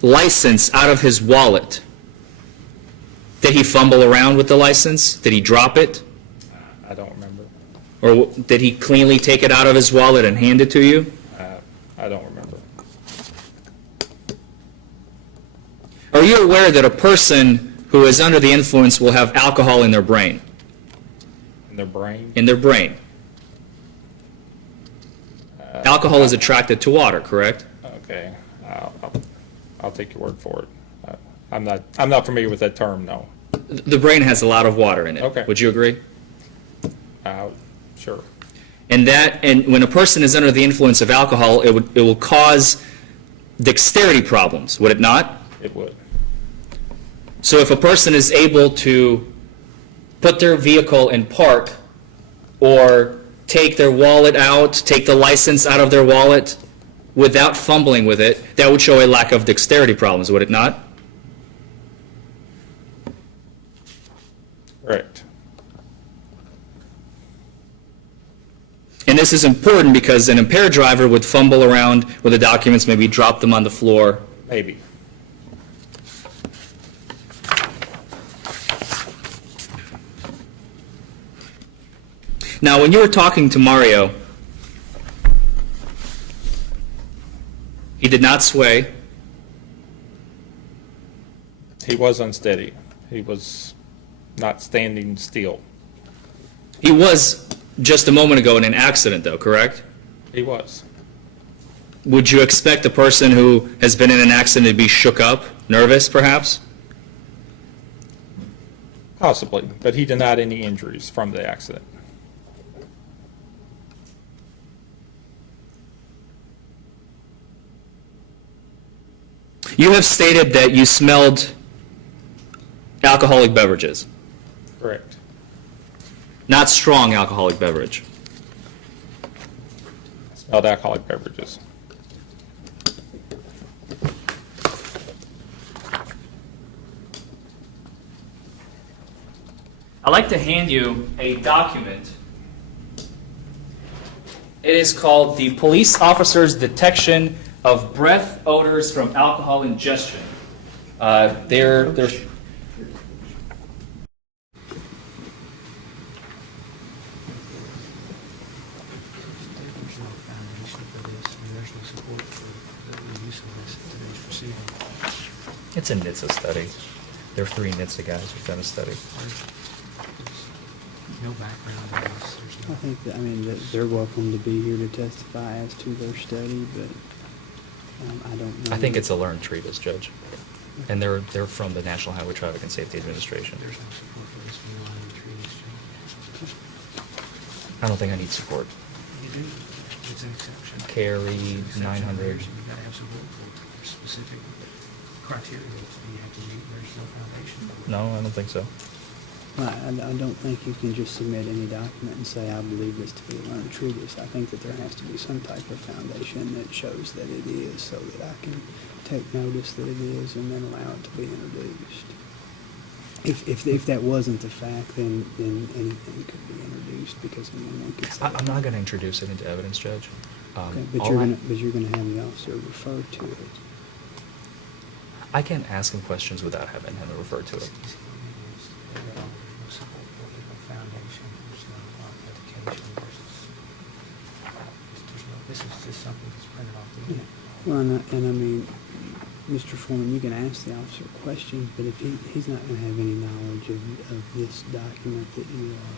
license out of his wallet, did he fumble around with the license? Did he drop it? I don't remember. Or did he cleanly take it out of his wallet and hand it to you? I don't remember. Are you aware that a person who is under the influence will have alcohol in their brain? In their brain? In their brain. Alcohol is attracted to water, correct? Okay. I'll take your word for it. I'm not familiar with that term, no. The brain has a lot of water in it. Okay. Would you agree? Sure. And when a person is under the influence of alcohol, it will cause dexterity problems, would it not? It would. So if a person is able to put their vehicle in park or take their wallet out, take the license out of their wallet without fumbling with it, that would show a lack of dexterity problems, would it not? Correct. And this is important because an impaired driver would fumble around with the documents, maybe drop them on the floor. Maybe. Now, when you were talking to Mario, he did not sway. He was unsteady. He was not standing still. He was just a moment ago in an accident, though, correct? He was. Would you expect a person who has been in an accident to be shook up, nervous, perhaps? Possibly, but he denied any injuries from the accident. You have stated that you smelled alcoholic beverages, Correct. not strong alcoholic beverage. Smelled alcoholic beverages. I'd like to hand you a document. It is called the Police Officer's Detection of Breath Odors from Alcohol Ingestion. They're There's no foundation for this, and there's no support for the use of this in today's proceeding. It's a NHTSA study. There are 3 NHTSA guys who've done a study. There's no background on this, there's I no. think that, I mean, that they're welcome to be here to testify as to their study, but I don't know. I think it's a learned treatise, Judge. And they're from the National Highway Traffic and Safety Administration. There's no support for this in the line of treaties. I don't think I need support. You do, it's an exception. Carry It's an exception. 900. You gotta have support for specific criteria that you have to meet, there's no foundation. No, I don't think so. I don't think you can just submit any document and say, I believe this to be a learned treatise. I think that there has to be some type of foundation that shows that it is, so that I can take notice that it is and then allow it to be introduced. If that wasn't the fact, then anything could be introduced, because anyone could say. I'm not going to introduce it into evidence, Judge. Okay, but all you're gonna have the officer refer to it. I can ask him questions without having him refer to it. There's no support for it, no foundation, there's no education, this is just something that's printed off the internet. Well, and I mean, Mr. Foreman, you can ask the officer questions, but if he's not gonna have any knowledge of this document that you are,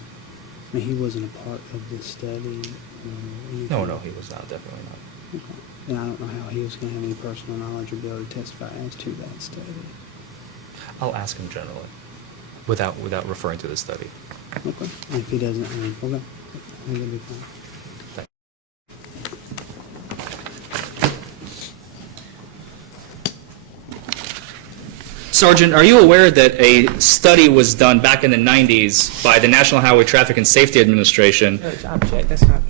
I mean, he wasn't a part of this study or anything. No, he was not, definitely not. Okay. And I don't know how he was gonna have any personal knowledge or be able to testify as to that study. I'll ask him generally, without referring to the study. Okay. And if he doesn't, I mean, okay, I think it'll be fine. Sergeant, are you aware that a study was done back in the 90s by the National Highway Traffic and Safety Administration? Judge, object, that's not.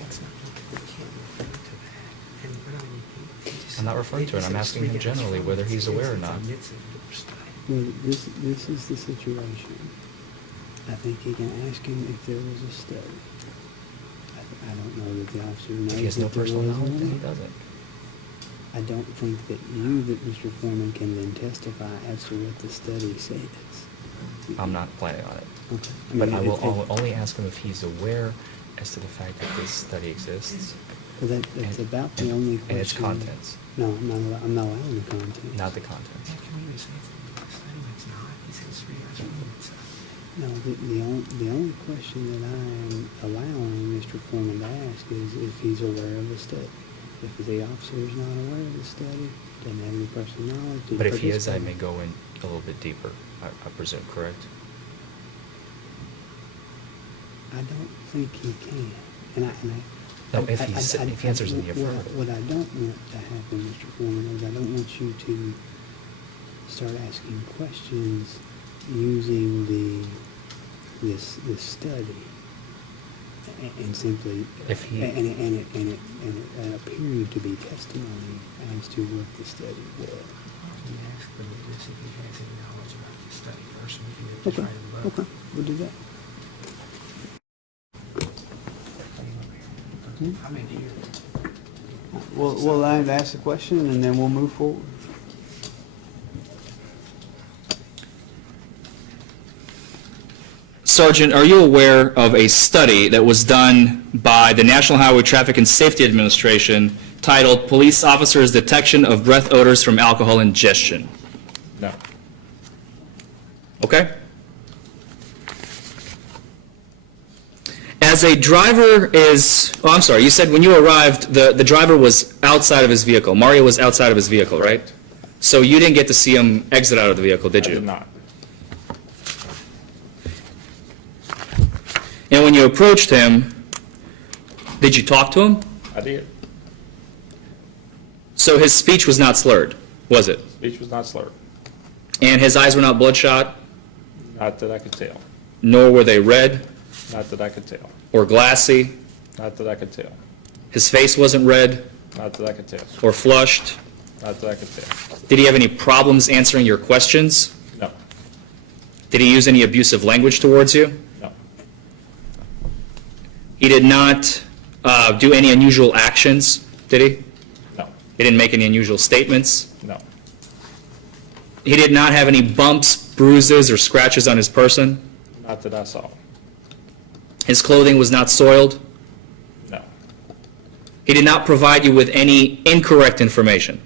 That's not, you can't refer to that. And, but I mean, he just- I'm not referring to it. I'm asking him generally whether he's aware or not. Well, this is the situation. I think he can ask him if there was a study. I don't know that the officer knows If he has no that there personal was knowledge, then he one. doesn't. I don't think that Mr. Foreman, can then testify as to what the study says. I'm not planning on it. Okay. But mean, I will if- only ask him if he's aware as to the fact that this study exists. Well, that's about the only question. And its contents, No, I'm not allowing the contents. not the contents. Yeah, community safety, study that's not, he says 3 years old, it's, No, the only question that I am allowing Mr. Foreman to ask is if he's aware of the study. If the officer is not aware of the study, doesn't have any personal knowledge. didn't But if he is, I participate. may go in a little bit deeper, I presume, correct? I don't think he can. And I. No, if he answers in the affirmative. What I don't want to happen, Mr. Foreman, is I don't want you to start asking questions using this study and simply If he- and it appearing to be testimony as to what the study was. we ask the witness if he has any knowledge about the study first, and we can just Okay, write him up. okay, we'll do that. How many do you? We'll allow him to ask the question and then we'll move forward. Sergeant, are you aware of a study that was done by the National Highway Traffic and Safety Administration titled Police Officers' Detection of Breath Odors from Alcohol Ingestion? No. Okay? As a driver is, oh, I'm sorry, you said when you arrived, the driver was outside of his vehicle. Mario was outside of his vehicle, right? So you didn't get to see him exit out of the vehicle, did I you? did not. And when you approached him, did you talk to him? I did. So his speech was not slurred, was it? Speech was not slurred. And his eyes were not bloodshot, Not that I could tell. nor were they red Not that I could tell. or glassy. Not that I could tell. His face wasn't red Not that I could tell. or flushed. Not that I could tell. Did he have any problems answering your questions? No. Did he use any abusive language towards you? No. He did not do any unusual actions, did he? No. He didn't make any unusual statements? No. He did not have any bumps, bruises, or scratches on his person? Not that I saw. His clothing was not soiled? No. He did not provide you with any incorrect information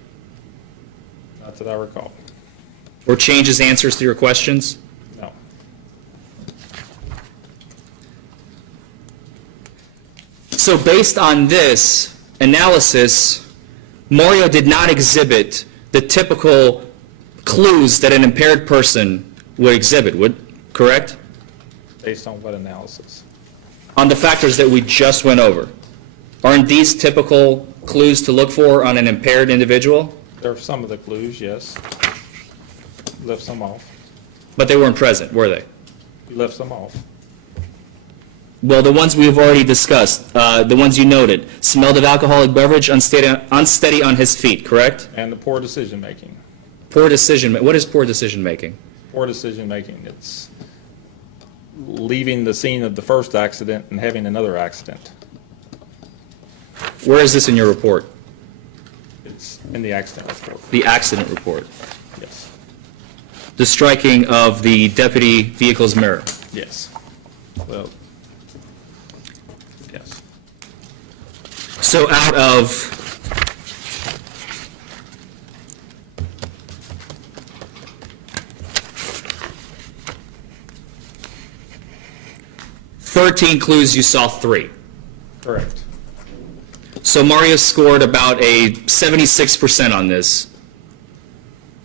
Not that I recall. or change his answers to your questions? No. So based on this analysis, Mario did not exhibit the typical clues that an impaired person would exhibit, correct? Based on what analysis? On the factors that we just went over. Aren't these typical clues to look for on an impaired individual? There are some of the clues, yes. Left some off. But they weren't present, were they? You left some off. Well, the ones we've already discussed, the ones you noted, smelled of alcoholic beverage, unsteady on his feet, correct? And the poor decision-making. Poor decision, what is poor decision-making? Poor decision-making, it's leaving the scene of the first accident and having another accident. Where is this in your report? It's in the accident report, The accident report. yes. The striking of the deputy vehicle's mirror. Yes. Well, yes. So out of 13 clues, you saw 3. Correct. So Mario scored about a 76% on this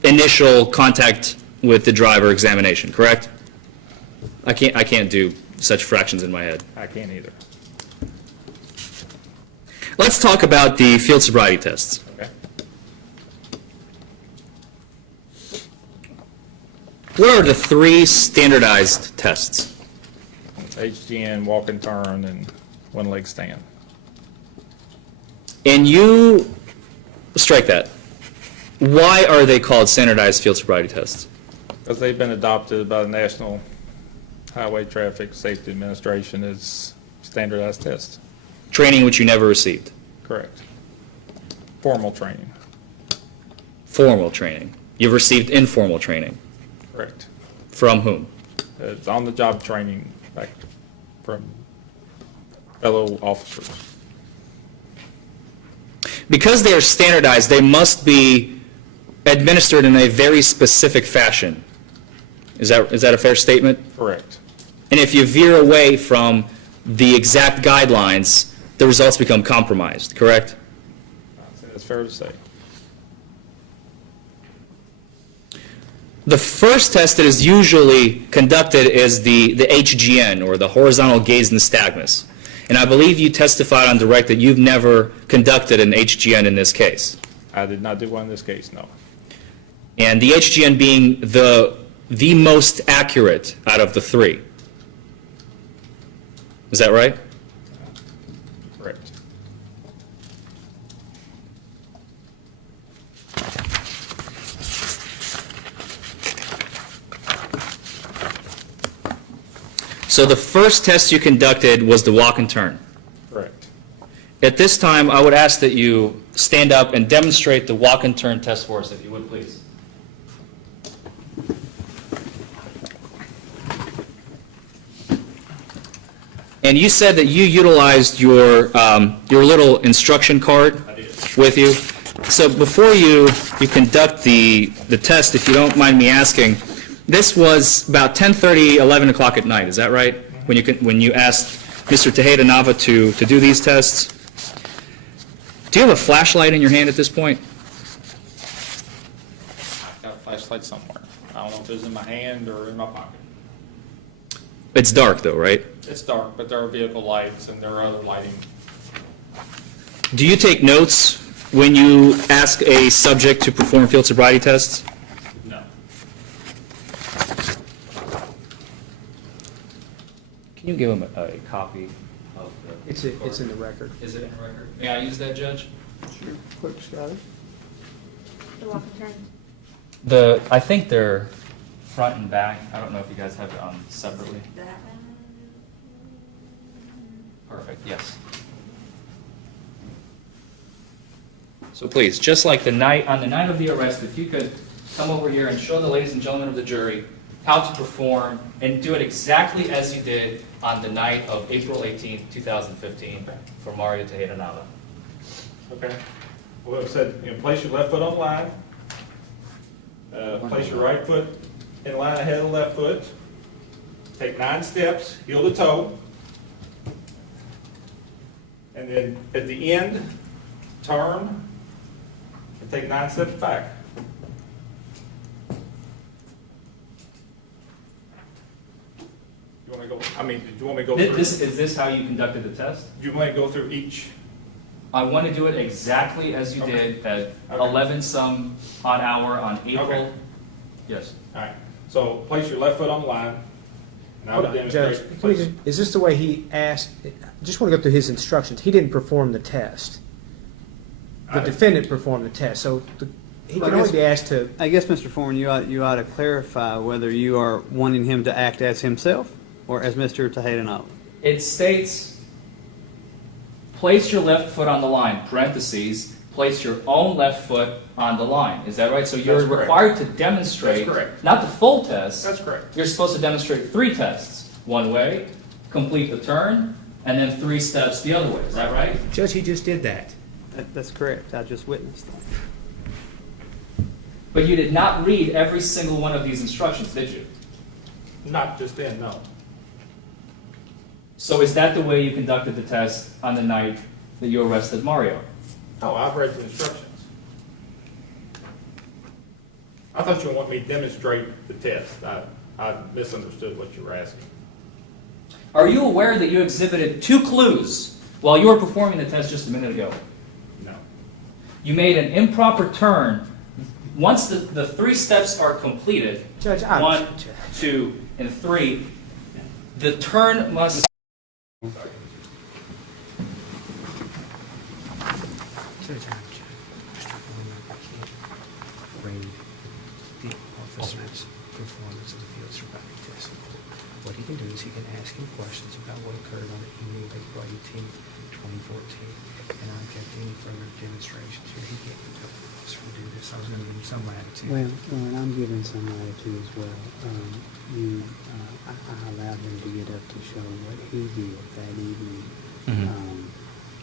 initial contact with the driver examination, correct? I can't do such fractions in my head. I can't either. Let's talk about the field sobriety tests. Okay. What are the 3 standardized tests? HGN, walk and turn, and one leg stand. And you strike that. Why are they called standardized field sobriety tests? Because they've been adopted by the National Highway Traffic Safety Administration as standardized tests. Training which you never received. Correct. Formal training. Formal training. You've received informal training. Correct. From whom? It's on-the-job training back from fellow officers. Because they are standardized, they must be administered in a very specific fashion. Is that a fair statement? Correct. And if you veer away from the exact guidelines, the results become compromised, correct? That's fair to say. The first test that is usually conducted is the HGN, or the horizontal gaze nystagmus. And I believe you testified on direct that you've never conducted an HGN in this case. I did not do one in this case, no. And the HGN being the most accurate out of the 3. Is that right? Correct. So the first test you conducted was the walk and turn. Correct. At this time, I would ask that you stand up and demonstrate the walk and turn test for us, if you would, please. And you said that you utilized your little instruction card with you. So before you conduct the test, if you don't mind me asking, this was about 10:30, 11 o'clock at night, is that right? When you asked Mr. Tejeda Nava to do these tests? Do you have a flashlight in your hand at this point? Got a flashlight somewhere. I don't know if it's in my hand or in my pocket. It's dark though, right? It's dark, but there are vehicle lights and there are other lighting. Do you take notes when you ask a subject to perform field sobriety tests? No. Can you give him a copy of the... It's in the record. Is it in the record? May I use that, Judge? Sure. Clerk's got it. The walk and turn. I think they're front and back. I don't know if you guys have it on separately. That one. Perfect, yes. So please, just like on the night of the arrest, if you could come over here and show the ladies and gentlemen of the jury how to perform and do it exactly as you did on the night of April 18th, 2015 for Mario Tejeda Nava. Okay. Well, it said, place your left foot on line. Place your right foot in line ahead of the left foot. Take 9 steps, heel to toe. And then at the end, turn and take 9 steps back. You want to go, did you want me to go through? Is this how you conducted the test? Do you want me to go through each I want to do it exactly as you Okay. did at Okay. 11 some odd hour on April. Okay. Yes. All right, so place your left foot on the line, and I will Hold on, demonstrate. Judge, can we just- is this the way he asked? I just want to go through his instructions. He didn't perform the test. The I- defendant performed the test, so he Well, can I only guess- be asked to. I guess, Mr. Foreman, you ought to clarify whether you are wanting him to act as himself or as Mr. Tejeda. It states, place your left foot on the line, parentheses, place your own left foot on the line. Is that right? So you're That's correct. required to demonstrate, That's correct. not the full test. That's correct. You're supposed to demonstrate 3 tests. One way, complete the turn, and then 3 steps the other way. Is that right? Judge, he just did that. That's correct. I just witnessed that. But you did not read every single one of these instructions, did you? Not just then, no. So is that the way you conducted the test on the night that you arrested Mario? No, I've read the instructions. I thought you would want me to demonstrate the test. I misunderstood what you were asking. Are you aware that you exhibited 2 clues while you were performing the test just a minute ago? No. You made an improper turn. Once the 3 steps are completed, Judge, 1, 2, and 3, the turn must... Judge, Mr. Forman, I can't grade the officer's performance of the field sobriety test. What he can do is he can ask him questions about what occurred on the evening of April 18th, 2014. And I've kept any further demonstrations here. He can't tell the officer to do this. I was going to give him some latitude. Well, and I'm giving some latitude as well. I allowed him to get up to show what he did that evening.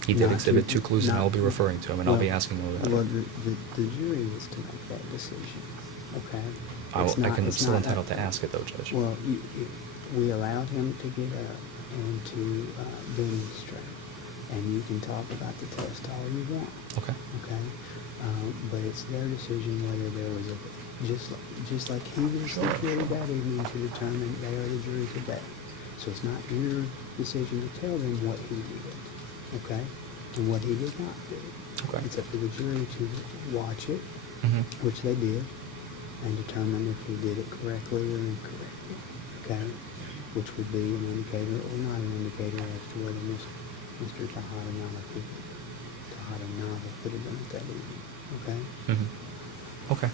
He did Not exhibit to- 2 clues, and not- I'll be referring to him, and I'll be asking him about it. Well, the jury is to make that decision, okay? I It's can it's still not entitled up- to ask it, though, Judge. Well, we allowed him to get up and to demonstrate, and you can talk about the test all you want, Okay. okay? But it's their decision whether there was a, just like he was the jury that evening to determine they are the jury today. So it's not your decision to tell them what he did, okay? And what he did not do. Okay. It's up to the jury to watch it, Mhm. which they did, and determine if he did it correctly or incorrectly, okay? Which would be an indicator or not an indicator as to whether Mr. Tejada could have done it that evening, okay? Mhm. Okay.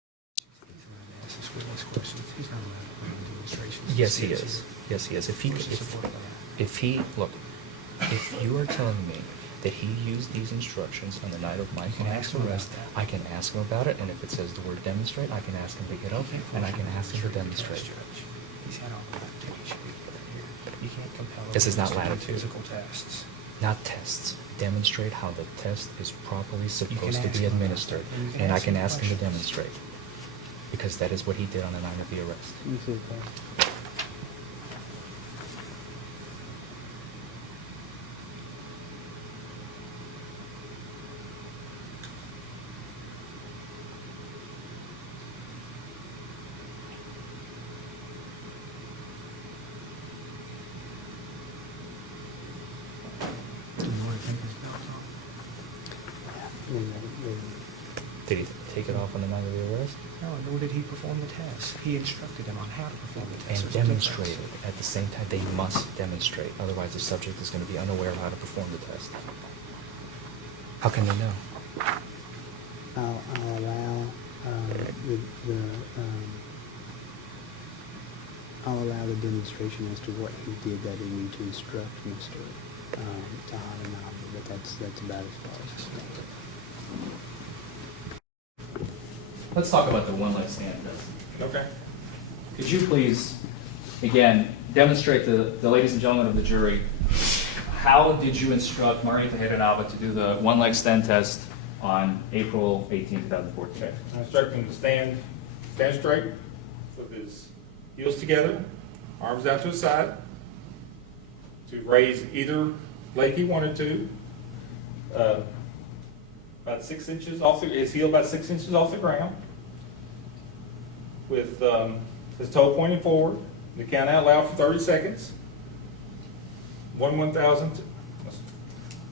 Ask this witness questions. He's not allowed to put in demonstrations. Yes, he is. Yes, he is. Where's the support for that? If you are telling me that he used these instructions on the night of Mike You can Mack's ask him about arrest, that. I can ask him about it, and if it says the word demonstrate, I can ask him to get up, and I can ask him to demonstrate. He's had all the latitude he should be given here. You can't compel him This is not to do latitude. Physical tests. Not tests. Demonstrate how the test is properly supposed to ask be him about administered, that, and you can and I ask can him ask him to questions. demonstrate. Because that is what he did on the night of the arrest. Let me see if I- Do you want to take his belt off? Did he take it off on the night of the arrest? No, nor did he perform the test. He instructed him on how to perform the test. And There's a difference. demonstrated. At the same time, they must demonstrate. Otherwise, the subject is going to be unaware of how to perform the test. How can they know? I'll allow I'll allow the demonstration as to what he did that evening to instruct Mr. Tejada, but that's about as far as it's going. Let's talk about the one leg stand test. Okay. Could you please, again, demonstrate to the ladies and gentlemen of the jury, how did you instruct Maria Tejeda to do the one leg stand test on April 18, 2014? Okay. I instruct him to stand straight with his heels together, arms out to his side, to raise either leg he wanted to, about 6 inches off his heel about 6 inches off the ground, with his toe pointing forward, You count out loud for 30 seconds. 1 1,000,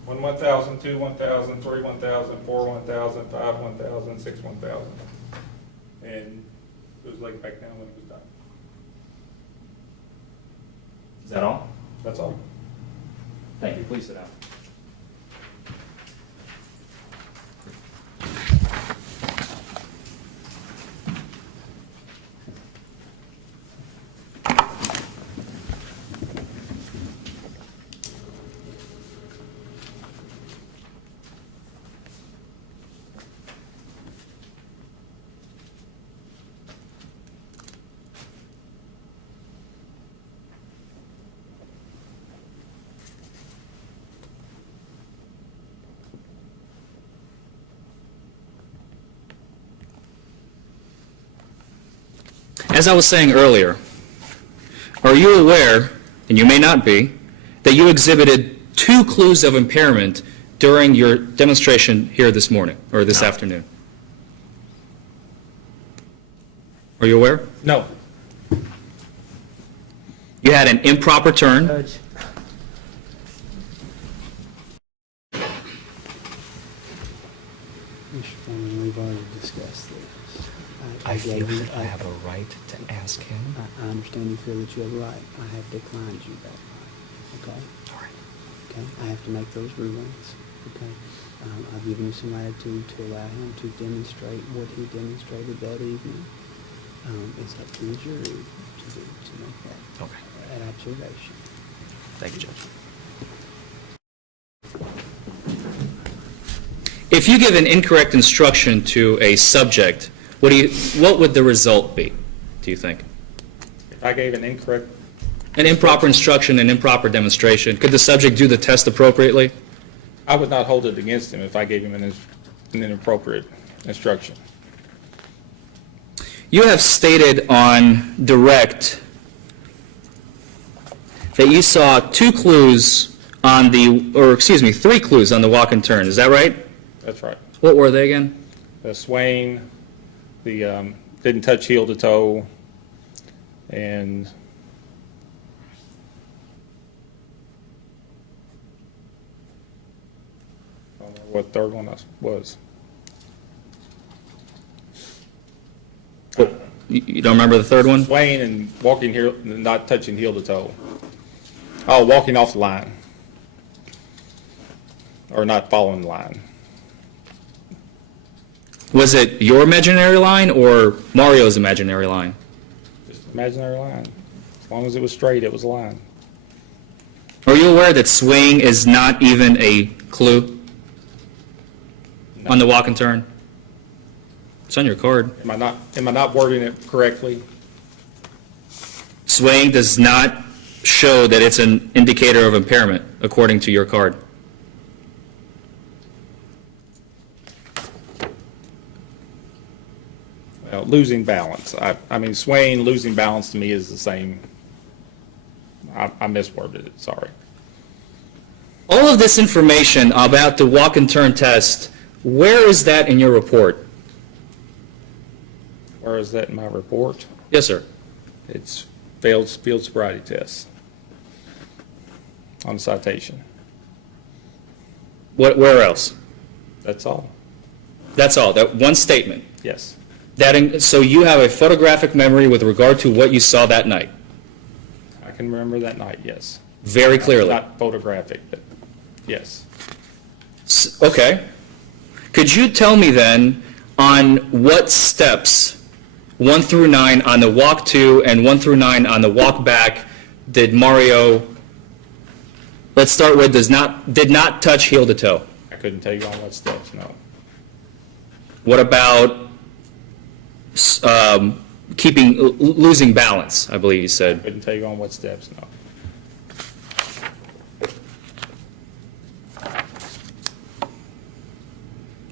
1 1,000, 2 1,000, 3 1,000, 4 1,000, 5 1,000, 6 1,000. And put his leg back down when it was done. Is that all? That's all. Thank you. Please sit down. As I was saying earlier, are you aware, and you may not be, that you exhibited 2 clues of impairment during your demonstration here this morning, or this afternoon? Are you aware? No. You had an improper turn. Judge. Mr. Forman, we've already discussed this. I feel gave you- that I have a right to ask him. I understand you feel that you have a right. I have declined you that right, okay? All right. Okay, I have to make those rulings, okay? I've given you some latitude to allow him to demonstrate what he demonstrated that evening. It's up to the jury to make that, Okay. that observation. Thank you, Judge. If you give an incorrect instruction to a subject, what would the result be, do you think? If I gave an incorrect, An improper instruction, an improper demonstration, could the subject do the test appropriately? I would not hold it against him if I gave him an inappropriate instruction. You have stated on direct that you saw 2 clues on the, or excuse me, 3 clues on the walk and turn, is that right? That's right. What were they again? The swaying, the didn't touch heel to toe, and I don't know what third one was. You don't remember the third one? Swaying and walking here, not touching heel to toe. Oh, walking off the line. Or not following the line. Was it your imaginary line or Mario's imaginary line? Just imaginary line. As long as it was straight, it was a line. Are you aware that swaying is not even a clue on the walk and turn? It's on your card. Am I not wording it correctly? Swaying does not show that it's an indicator of impairment, according to your card. Losing balance. I mean, swaying, losing balance to me is the same. I misworded it, sorry. All of this information about the walk and turn test, where is that in your report? Where is that in my report? Yes, sir. It's failed field sobriety test on the citation. Where else? That's all. That's all, that one statement. Yes. So you have a photographic memory with regard to what you saw that night? I can remember that night, yes. Very clearly. Not photographic, but yes. Okay. Could you tell me then on what steps, 1 through 9 on the walk to and 1 through 9 on the walk back, did Mario, let's start with, did not touch heel to toe? I couldn't tell you on what steps, no. What about losing balance, I believe you said? Couldn't tell you on what steps, no.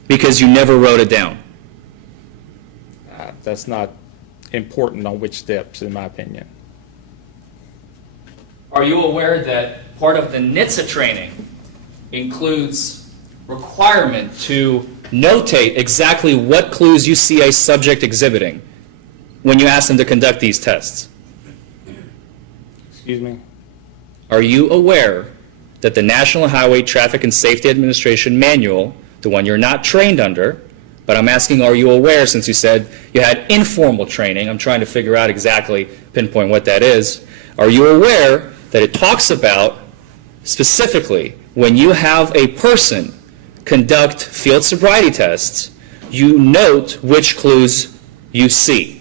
Because you never wrote it down. That's not important on which steps, in my opinion. Are you aware that part of the NHTSA training includes Requirement to notate exactly what clues you see a subject exhibiting when you ask them to conduct these tests? Excuse me? Are you aware that the National Highway Traffic and Safety Administration Manual, the one you're not trained under, but I'm asking, are you aware, since you said you had informal training, I'm trying to figure out exactly, pinpoint what that is, are you aware that it talks about specifically when you have a person conduct field sobriety tests, you note which clues you see,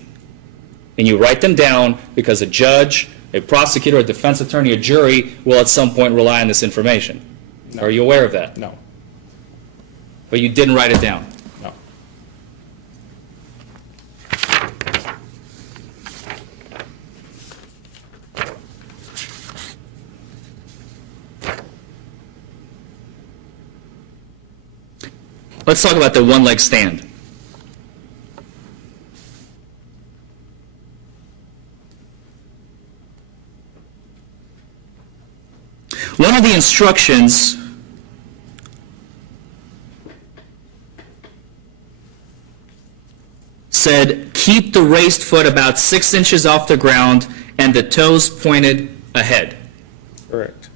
and you write them down because a judge, a prosecutor, a defense attorney, a jury will at some point rely on this information. No. Are you aware of that? No, But you didn't write it down. no. Let's talk about the one-leg stand. One of the instructions said, keep the raised foot about 6 inches off the ground and the toes pointed ahead. Correct.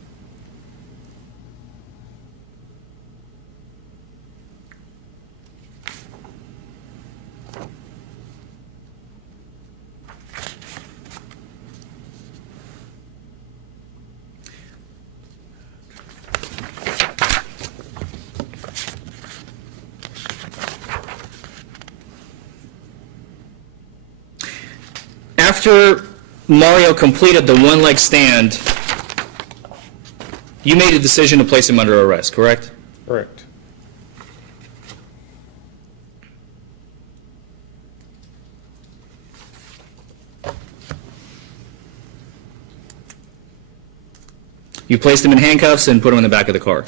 After Mario completed the one-leg stand, you made a decision to place him under arrest, correct? Correct. You placed him in handcuffs and put him in the back of the car.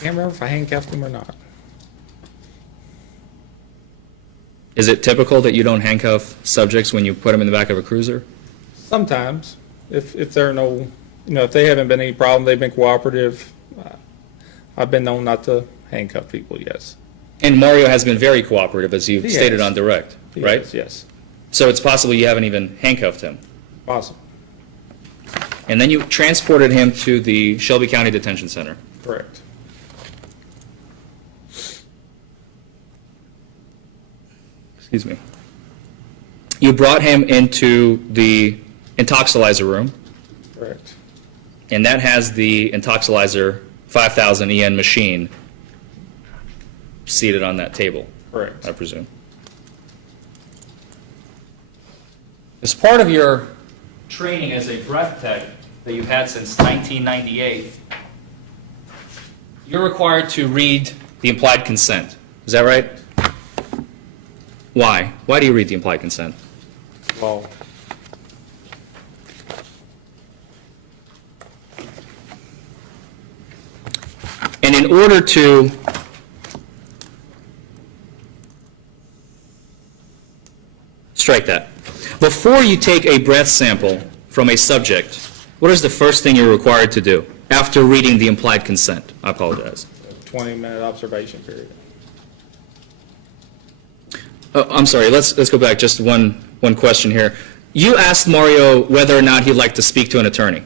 Can't remember if I handcuffed him or not. Is it typical that you don't handcuff subjects when you put them in the back of a cruiser? Sometimes, if there are no, if they haven't been any problem, they've been cooperative. I've been known not to handcuff people, yes. And Mario has been very cooperative, as you've He stated has. on direct, right? Yes, yes, So it's possible you haven't even handcuffed him. possible, And then you transported him to the Shelby County Detention Center. correct. Excuse me. You brought him into the intoxilizer room, Correct. and that has the intoxilizer 5000 EN machine seated on that table, Correct. I presume. As part of your training as a breath tech that you've had since 1998, you're required to read the implied consent. Is that right? Why? Why do you read the implied consent? Well, And in order to strike that, before you take a breath sample from a subject, what is the first thing you're required to do after reading the implied consent? I apologize. 20-minute observation period. Oh, I'm sorry, let's go back just one question here. You asked Mario whether or not he'd like to speak to an attorney.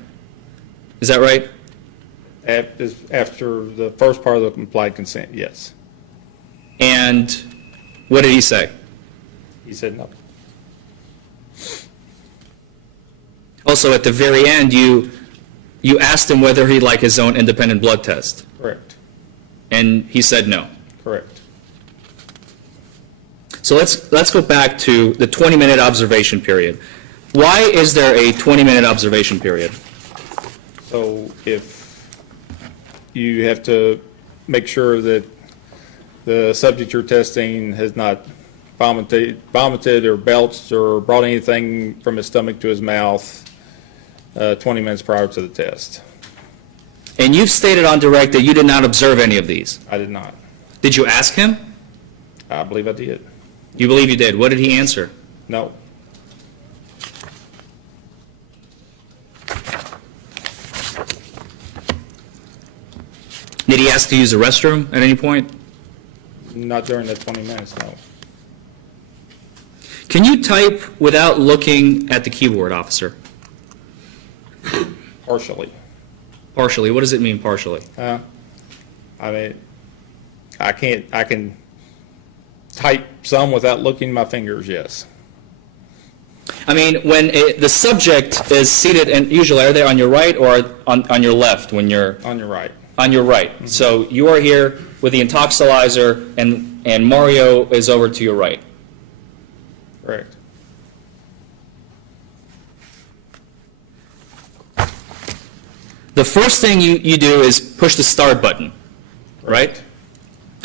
Is that right? After the first part of the implied consent, yes. And what did he say? He said no. Also, at the very end, you asked him whether he'd like his own independent blood test, Correct. and he said no. Correct. So let's go back to the 20-minute observation period. Why is there a 20-minute observation period? So if you have to make sure that the subject you're testing has not vomited or belched or brought anything from his stomach to his mouth 20 minutes prior to the test. And you've stated on direct that you did not observe any of these. I did not. Did you ask him? I believe I did. You believe you did. What did he answer? No. Did he ask to use the restroom at any point? Not during the 20 minutes, no. Can you type without looking at the keyboard, officer? Partially. Partially, what does it mean partially? I mean, I can type some without looking at my fingers, yes. I mean, when the subject is seated, and usually are they on your right or on your left when you're? On your right. On your right. Mm-hmm. So you are here with the intoxilizer, and Mario is over to your right. Correct. The first thing you do is push the start button, right?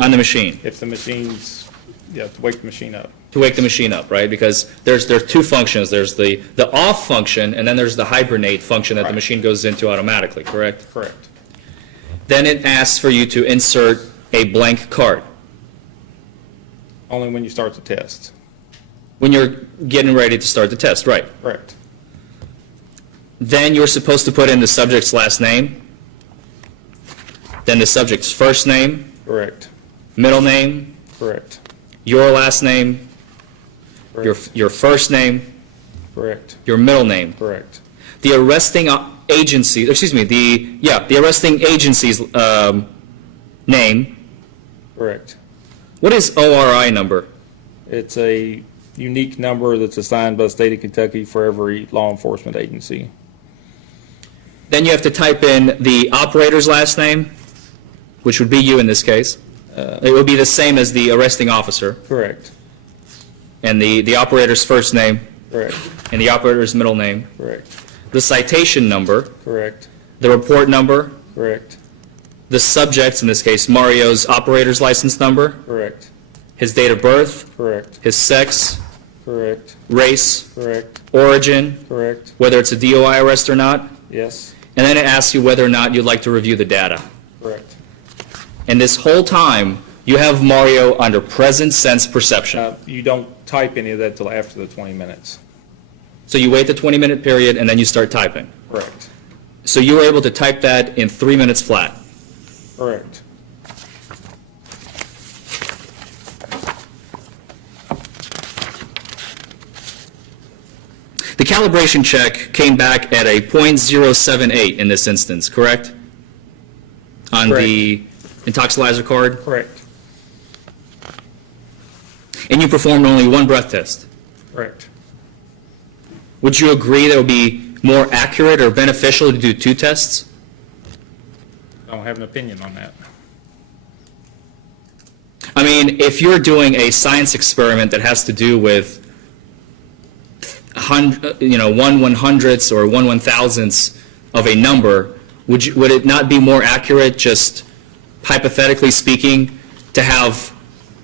On the machine, If the machine's, you have to wake the machine up. to wake the machine up, right? Because there's two functions. There's the off function, and then there's the hibernate function that the Right. machine goes into automatically, correct? Correct. Then it asks for you to insert a blank card Only when you start the test. when you're getting ready to start the test, right? Correct. Then you're supposed to put in the subject's last name, then the subject's first name, Correct. middle name, Correct. your last name, Correct. your first name, Correct. your middle name. Correct. The arresting agency, excuse me, the arresting agency's name. Correct. What is ORI number? It's a unique number that's assigned by the state of Kentucky for every law enforcement agency. Then you have to type in the operator's last name, which would be you in this case. It would be the same as the arresting officer, Correct. and the operator's first name, Correct. and the operator's middle name. Correct. The citation number, Correct. the report number, Correct. the subject's, in this case, Mario's operator's license number, Correct. his date of birth, Correct. his sex, Correct. race, Correct. origin, Correct. whether it's a DUI arrest or not, Yes. and then it asks you whether or not you'd like to review the data. Correct. And this whole time, you have Mario under present sense perception. You don't type any of that till after the 20 minutes. So you wait the 20-minute period, and then you start typing. Correct. So you were able to type that in 3 minutes flat. Correct. The calibration check came back at a .078 in this instance, correct? On the intoxilizer card? Correct. And you performed only one breath test. Correct. Would you agree that it would be more accurate or beneficial to do 2 tests? I don't have an opinion on that. I mean, if you're doing a science experiment that has to do with 1/100ths or 1/1000ths of a number, would it not be more accurate, just hypothetically speaking, to have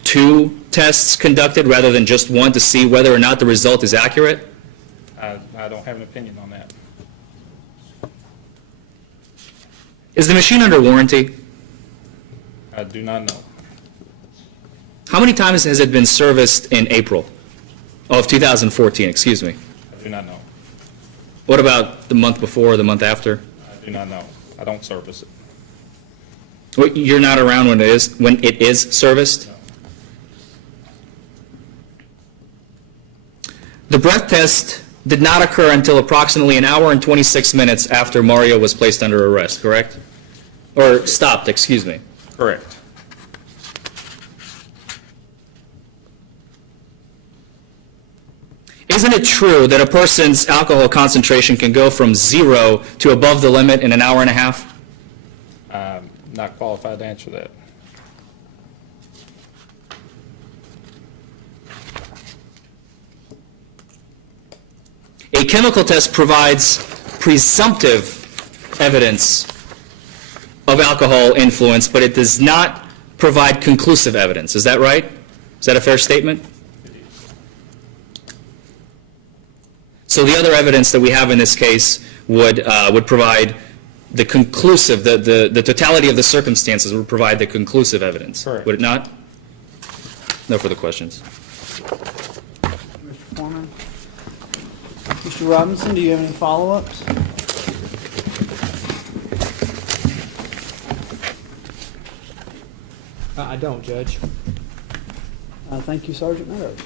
2 tests conducted rather than just one to see whether or not the result is accurate? I don't have an opinion on that. Is the machine under warranty? I do not know. How many times has it been serviced in April of 2014, excuse me? I do not know. What about the month before or the month after? I do not know. I don't service it. Well, you're not around when it is serviced? The breath test did not occur until approximately 1 hour and 26 minutes after Mario was placed under arrest, correct? Or stopped, excuse me. Correct. Isn't it true that a person's alcohol concentration can go from 0 to above the limit in 1 hour and a half? I'm not qualified to answer that. A chemical test provides presumptive evidence of alcohol influence, but it does not provide conclusive evidence. Is that right? Is that a fair statement? So the other evidence that we have in this case would provide the conclusive, the totality of the circumstances would provide the conclusive evidence. Correct. Would it not? No further questions. Mr. Forman? Mr. Robinson, do you have any follow-ups? I don't, Judge. Thank you, Sergeant Meadows.